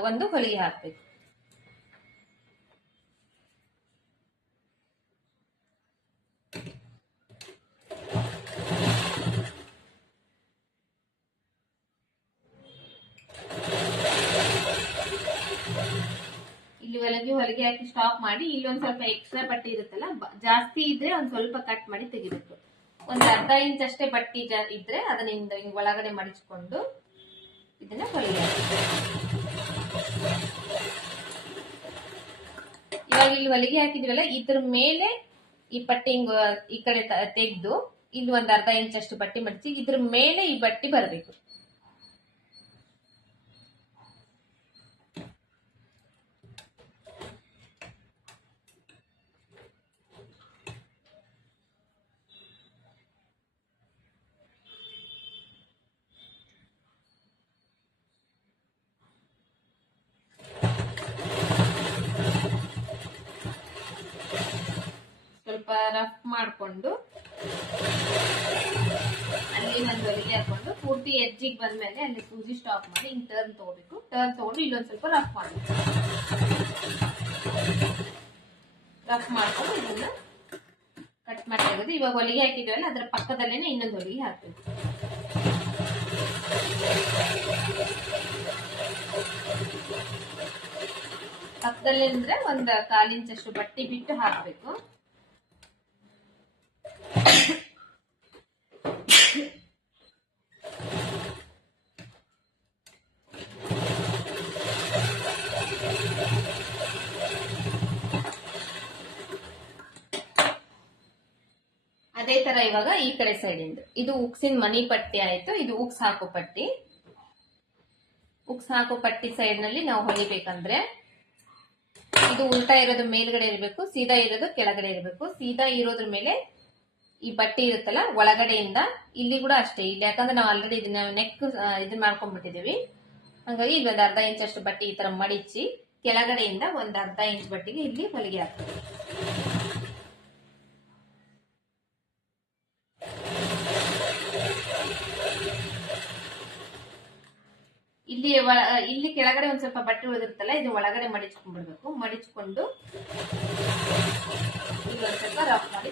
ಒಂದು ಹೊಲಿಗೆ ಹಾಕ್ಬೇಕು. ಇಲ್ಲಿ ಹೊಲಿಗೆ ಹಾಕಿ ಸ್ಟಾಪ್ ಮಾಡಿ ಇಲ್ಲಿ ಒಂದ್ ಸ್ವಲ್ಪ ಎಕ್ಸ್ಟ್ರಾ ಬಟ್ಟೆ ಇರುತ್ತಲ್ಲ ಜಾಸ್ತಿ ಇದ್ರೆ ಒಂದ್ ಸ್ವಲ್ಪ ಕಟ್ ಮಾಡಿ ತೆಗಿಬೇಕು. ಒಂದ್ ಅರ್ಧ ಇಂಚ್ ಅಷ್ಟೇ ಬಟ್ಟೆ ಇದ್ರೆ ಅದನ್ನ ಒಳಗಡೆ ಮಡಿಚ್ಕೊಂಡು ಇದನ್ನ ಹೊಲಿಗೆ ಇವಾಗ ಇಲ್ಲಿ ಹೊಲಿಗೆ ಹಾಕಿದ್ವಲ್ಲ ಇದ್ರ ಮೇಲೆ ಈ ಪಟ್ಟಿ ಈ ಕಡೆ ತೆಗೆದು ಇಲ್ಲಿ ಒಂದ್ ಅರ್ಧ ಇಂಚ್ ಅಷ್ಟು ಬಟ್ಟೆ ಮಡಿಸಿ ಇದ್ರ ಮೇಲೆ ಈ ಬಟ್ಟೆ ಬರಬೇಕು. ಸ್ವಲ್ಪ ರಫ್ ಮಾಡ್ಕೊಂಡು ಅಲ್ಲಿ ಒಂದು ಹೊಲಿಗೆ ಹಾಕೊಂಡು ಪೂರ್ತಿ ಎಡ್ಜಿಗೆ ಬಂದ್ಮೇಲೆ ಅಲ್ಲಿ ಸೂಜಿ ಸ್ಟಾಪ್ ಮಾಡಿ ಹಿಂಗ್ ಟರ್ನ್ ತಗೋಬೇಕು. ಟರ್ನ್ ತಗೊಂಡು ಇಲ್ಲೊಂದ್ ಸ್ವಲ್ಪ ರಫ್ ಮಾಡಬೇಕು. ರಫ್ ಮಾಡ್ಕೊಂಡು ಇದನ್ನ ಕಟ್ ಮಾಡಿ ತೆಗೆದು ಇವಾಗ ಹೊಲಿಗೆ ಹಾಕಿದ್ವಲ್ಲ ಅದರ ಪಕ್ಕದಲ್ಲೇನೆ ಇನ್ನೊಂದು ಹೊಲಿಗೆ ಹಾಕ್ಬೇಕು. ಪಕ್ಕದಲ್ಲಿ ಅಂದ್ರೆ ಒಂದ್ 1/4 ಇಂಚ್ ಅಷ್ಟು ಬಟ್ಟೆ ಬಿಟ್ಟು ಹಾಕ್ಬೇಕು. ಅದೇ ತರ ಇವಾಗ ಈ ಕಡೆ ಸೈಡ್ ಇಂದ ಇದು ಉಕ್ಸಿನ ಮನಿ ಪಟ್ಟಿ ಆಯ್ತು. ಇದು ಉಕ್ಸ್ ಹಾಕೋ ಪಟ್ಟಿ. ಉಕ್ಸ್ ಹಾಕೋ ಪಟ್ಟಿ ಸೈಡ್ ನಲ್ಲಿ ನಾವು ಹೊಲಿಬೇಕಂದ್ರೆ ಇದು ಉಲ್ಟಾ ಇರೋದು ಮೇಲ್ಗಡೆ ಇರಬೇಕು, ಸೀದಾ ಇರೋದು ಕೆಳಗಡೆ ಇರಬೇಕು. ಸೀದಾ ಇರೋದ್ರ ಮೇಲೆ ಈ ಬಟ್ಟೆ ಇರುತ್ತಲ್ಲ ಒಳಗಡೆಯಿಂದ ಇಲ್ಲಿ ಕೂಡ ಅಷ್ಟೇ. ಇಲ್ಲಿ ಯಾಕಂದ್ರೆ ನಾವು ಆಲ್ರೆಡಿ ಇದನ್ನ ನೆಕ್ ಇದನ್ನ ಮಾಡ್ಕೊಂಡ್ಬಿಟ್ಟಿದೀವಿ. ಹಂಗಾಗಿ ಇಲ್ಲಿ ಒಂದ್ ಅರ್ಧ ಇಂಚ್ ಅಷ್ಟು ಬಟ್ಟೆ ಈ ತರ ಮಡಿಚಿ ಕೆಳಗಡೆಯಿಂದ ಒಂದ್ ಅರ್ಧ ಇಂಚ್ ಬಟ್ಟೆಗೆ ಇಲ್ಲಿ ಹೊಲಿಗೆ ಹಾಕ್ತೀವಿ. ಇಲ್ಲಿ ಕೆಳಗಡೆ ಒಂದ್ ಸ್ವಲ್ಪ ಬಟ್ಟೆ ಉಳಿದಿರುತ್ತಲ್ಲ ಇದು ಒಳಗಡೆ ಮಡಿಚ್ಕೊಂಡ್ಬಿಡ್ಬೇಕು. ಮಡಿಚ್ಕೊಂಡು ಇಲ್ಲಿ ಒಂದ್ ಸ್ವಲ್ಪ ರಫ್ ಮಾಡಿ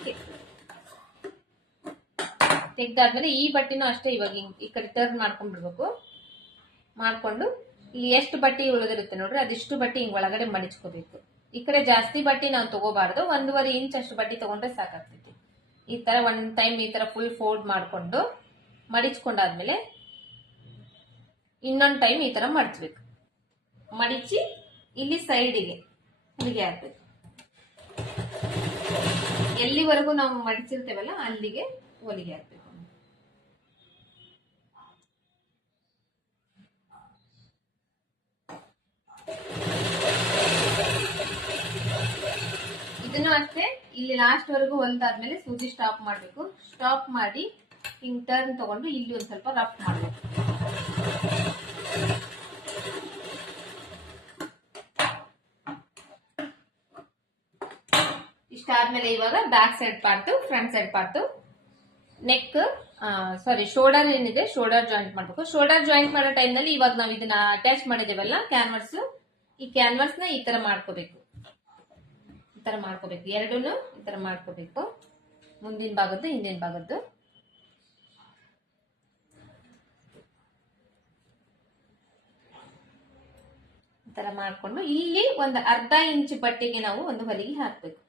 ತೆಗ್ದಾದ್ಮೇಲೆ ಈ ಬಟ್ಟೆನೂ ಅಷ್ಟೇ ಇವಾಗ ಈ ಕಡೆ ಟರ್ನ್ ಮಾಡ್ಕೊಂಡ್ಬಿಡ್ಬೇಕು. ಮಾಡ್ಕೊಂಡು ಇಲ್ಲಿ ಎಷ್ಟು ಬಟ್ಟೆ ಉಳಿದಿರುತ್ತೆ ನೋಡ್ರಿ ಅದಿಷ್ಟು ಬಟ್ಟೆ ಹಿಂಗ್ ಒಳಗಡೆ ಮಡಿಚ್ಕೋಬೇಕು. ಈ ಕಡೆ ಜಾಸ್ತಿ ಬಟ್ಟೆ ನಾವು ತಗೋಬಾರ್ದು. 1.5 ಇಂಚ್ ಅಷ್ಟು ಬಟ್ಟೆ ತಗೊಂಡ್ರೆ ಸಾಕಾಗ್ತೈತಿ. ಈ ತರ ಒಂದ್ ಟೈಮ್ ಈ ತರ ಫುಲ್ ಫೋಲ್ಡ್ ಮಾಡ್ಕೊಂಡು ಮಡಿಚ್ಕೊಂಡಾದ್ಮೇಲೆ ಇನ್ನೊಂದ್ ಟೈಮ್ ಈ ತರ ಮಡಿಚ್ಬೇಕು. ಮಡಿಚಿ ಇಲ್ಲಿ ಸೈಡಿಗೆ ಹೊಲಿಗೆ ಹಾಕ್ಬೇಕು. ಎಲ್ಲಿವರೆಗೂ ನಾವು ಮಡಿಚಿರ್ತೇವಲ್ಲ ಅಲ್ಲಿಗೆ ಹೊಲಿಗೆ ಹಾಕ್ಬೇಕು. ಇದನ್ನು ಅಷ್ಟೇ ಇಲ್ಲಿ ಲಾಸ್ಟ್ ವರೆಗೂ ಹೊಲ್ದಾದ್ಮೇಲೆ ಸೂಜಿ ಸ್ಟಾಪ್ ಮಾಡ್ಬೇಕು. ಸ್ಟಾಪ್ ಮಾಡಿ ಹಿಂಗ್ ಟರ್ನ್ ತಗೊಂಡು ಇಲ್ಲಿ ಒಂದ್ ಸ್ವಲ್ಪ ರಫ್ ಮಾಡ್ಬೇಕು. ಇಷ್ಟಾದ್ಮೇಲೆ ಇವಾಗ back side part, front side part, neck shoulder ಏನಿದೆ ಶೋಲ್ಡರ್ ಜಾಯಿಂಟ್ ಮಾಡ್ಬೇಕು. ಶೋಲ್ಡರ್ ಜಾಯಿಂಟ್ ಮಾಡೋ ಟೈಮ್ ನಲ್ಲಿ ಇವಾಗ ನಾವ್ ಇದನ್ನ ಅಟ್ಯಾಚ್ ಮಾಡಿದೇವಲ್ಲ ಕ್ಯಾನ್ವರ್ಸ್, ಈ ಕ್ಯಾನ್ವರ್ಸ್ ನ ಈ ತರ ಮಾಡ್ಕೋಬೇಕು. ಈ ತರ ಮಾಡ್ಕೋಬೇಕು. ಎರಡೂನು ಈ ತರ ಮಾಡ್ಕೋಬೇಕು. ಮುಂದಿನ ಭಾಗದ್ದು ಹಿಂದಿನ ಭಾಗದ್ದು ಈ ತರ ಮಾಡ್ಕೊಂಡು ಇಲ್ಲಿ ಒಂದು ಅರ್ಧ ಇಂಚ್ ಬಟ್ಟೆಗೆ ನಾವು ಒಂದು ಹೊಲಿಗೆ ಹಾಕ್ಬೇಕು.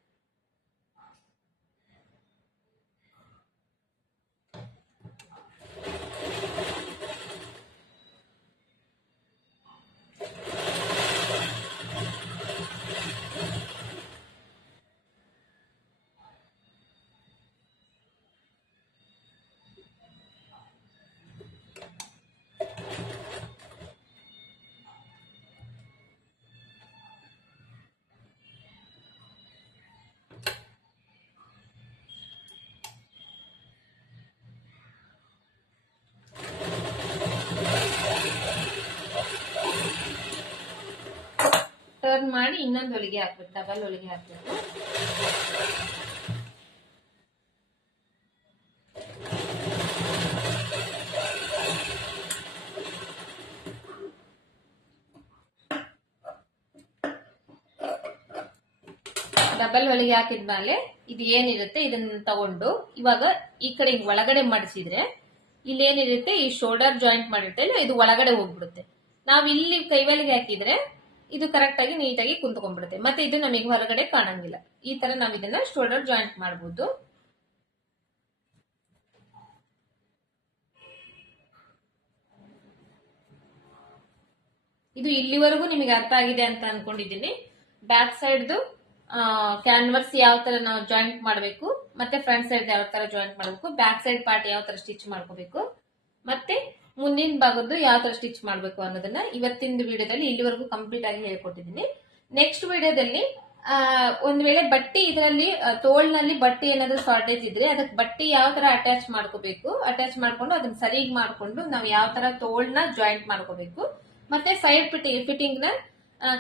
ಓಪನ್ ಮಾಡಿ ಇನ್ನೊಂದು ಹೊಲಿಗೆ ಹಾಕ್ಬೇಕು, ಡಬಲ್ ಹೊಲಿಗೆ ಹಾಕ್ಬೇಕು. ಡಬಲ್ ಹೊಲಿಗೆ ಹಾಕಿದ್ಮೇಲೆ ಇದು ಏನಿರುತ್ತೆ ಇದನ್ನ ತಗೊಂಡು ಇವಾಗ ಈ ಕಡೆ ಒಳಗಡೆ ಮಾಡಿಸಿದ್ರೆ ಇಲ್ಲೇನಿರುತ್ತೆ ಈ ಶೋಲ್ಡರ್ ಜಾಯಿಂಟ್ ಮಾಡಿರುತ್ತೆ ಇದು ಒಳಗಡೆ ಹೋಗ್ಬಿಡುತ್ತೆ. ನಾವ್ ಇಲ್ಲಿ ಕೈವಲಿಗೆ ಹಾಕಿದ್ರೆ ಇದು ಕರೆಕ್ಟ್ ಆಗಿ ನೀಟಾಗಿ ಕುಂತ್ಕೊಂಡ್ಬಿಡುತ್ತೆ, ಮತ್ತೆ ಇದು ನಮಗೆ ಹೊರಗಡೆ ಕಾಣಂಗಿಲ್ಲ. ಈ ತರ ನಾವ್ ಇದನ್ನ ಶೋಲ್ಡರ್ ಜಾಯಿಂಟ್ ಮಾಡಬಹುದು. ಇದು ಇಲ್ಲಿವರೆಗೂ ನಿಮಗೆ ಅರ್ಥ ಆಗಿದೆ ಅಂತ ಅನ್ಕೊಂಡಿದ್ದೀನಿ. ಬ್ಯಾಕ್ ಸೈಡ್ದು ಕ್ಯಾನ್ವರ್ಸ್ ಯಾವ ತರ ನಾವು ಜಾಯಿಂಟ್ ಮಾಡಬೇಕು, ಮತ್ತೆ ಫ್ರಂಟ್ ಸೈಡ್ ಯಾವ ತರ ಜಾಯಿಂಟ್ ಮಾಡಬೇಕು, ಬ್ಯಾಕ್ ಸೈಡ್ ಪಾರ್ಟ್ ಯಾವ ತರ ಸ್ಟಿಚ್ ಮಾಡ್ಕೋಬೇಕು, ಮತ್ತೆ ಮುಂದಿನ ಭಾಗದ್ದು ಯಾವ ತರ ಸ್ಟಿಚ್ ಮಾಡಬೇಕು ಅನ್ನೋದನ್ನ ಇವತ್ತಿನ ವಿಡಿಯೋದಲ್ಲಿ ಇಲ್ಲಿವರೆಗೂ ಕಂಪ್ಲೀಟ್ ಆಗಿ ಹೇಳ್ಕೊಟ್ಟಿದ್ದೀನಿ. ನೆಕ್ಸ್ಟ್ ವಿಡಿಯೋದಲ್ಲಿ ಒಂದ್ ವೇಳೆ ಬಟ್ಟಿ ಇದರಲ್ಲಿ ತೋಳ್ನಲ್ಲಿ ಬಟ್ಟಿ ಏನಾದ್ರೂ ಶಾರ್ಟೇಜ್ ಇದ್ರೆ ಅದಕ್ಕೆ ಬಟ್ಟಿ ಯಾವ ತರ ಅಟ್ಯಾಚ್ ಮಾಡ್ಕೋಬೇಕು, ಅಟ್ಯಾಚ್ ಮಾಡ್ಕೊಂಡು ಅದನ್ನ ಸರಿಯಾಗಿ ಮಾಡ್ಕೊಂಡು ನಾವು ಯಾವ ತರ ತೋಳ್ನ ಜಾಯಿಂಟ್ ಮಾಡ್ಕೋಬೇಕು, ಮತ್ತೆ ಸೈಡ್ ಫಿಟ್ಟಿಂಗ್ ನ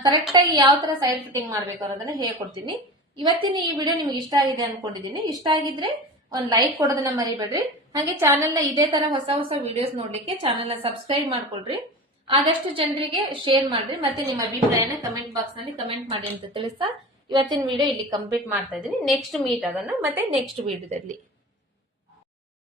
ಕರೆಕ್ಟ್ ಆಗಿ ಯಾವ ತರ ಸೈಡ್ ಫಿಟ್ಟಿಂಗ್ ಮಾಡ್ಬೇಕು ಅನ್ನೋದನ್ನ ಹೇಳ್ಕೊಡ್ತೀನಿ. ಇವತ್ತಿನ ಈ ವಿಡಿಯೋ ನಿಮ್ಗೆ ಇಷ್ಟ ಆಗಿದೆ ಅನ್ಕೊಂಡಿದ್ದೀನಿ. ಇಷ್ಟ ಆಗಿದ್ರೆ ಒಂದ್ ಲೈಕ್ ಕೊಡೋದನ್ನ ಮರಿಬೇಡ್ರಿ. ಹಾಗೆ ಚಾನೆಲ್ ನ ಇದೇ ತರ ಹೊಸ ಹೊಸ ವಿಡಿಯೋಸ್ ನೋಡ್ಲಿಕ್ಕೆ ಚಾನೆಲ್ ನ ಸಬ್ಸ್ಕ್ರೈಬ್ ಮಾಡ್ಕೊಳ್ರಿ. ಆದಷ್ಟು ಜನರಿಗೆ ಶೇರ್ ಮಾಡ್ರಿ, ಮತ್ತೆ ನಿಮ್ಮ ಅಭಿಪ್ರಾಯನ ಕಮೆಂಟ್ ಬಾಕ್ಸ್ ನಲ್ಲಿ ಕಮೆಂಟ್ ಮಾಡಿ ಅಂತ ತಿಳಿಸ್ತಾ ಇವತ್ತಿನ ವಿಡಿಯೋ ಇಲ್ಲಿ ಕಂಪ್ಲೀಟ್ ಮಾಡ್ತಾ ಇದ್ದೀನಿ. ನೆಕ್ಸ್ಟ್ ಮೀಟ್ ಆಗೋಣ ಮತ್ತೆ ನೆಕ್ಸ್ಟ್ ವಿಡಿಯೋದಲ್ಲಿ.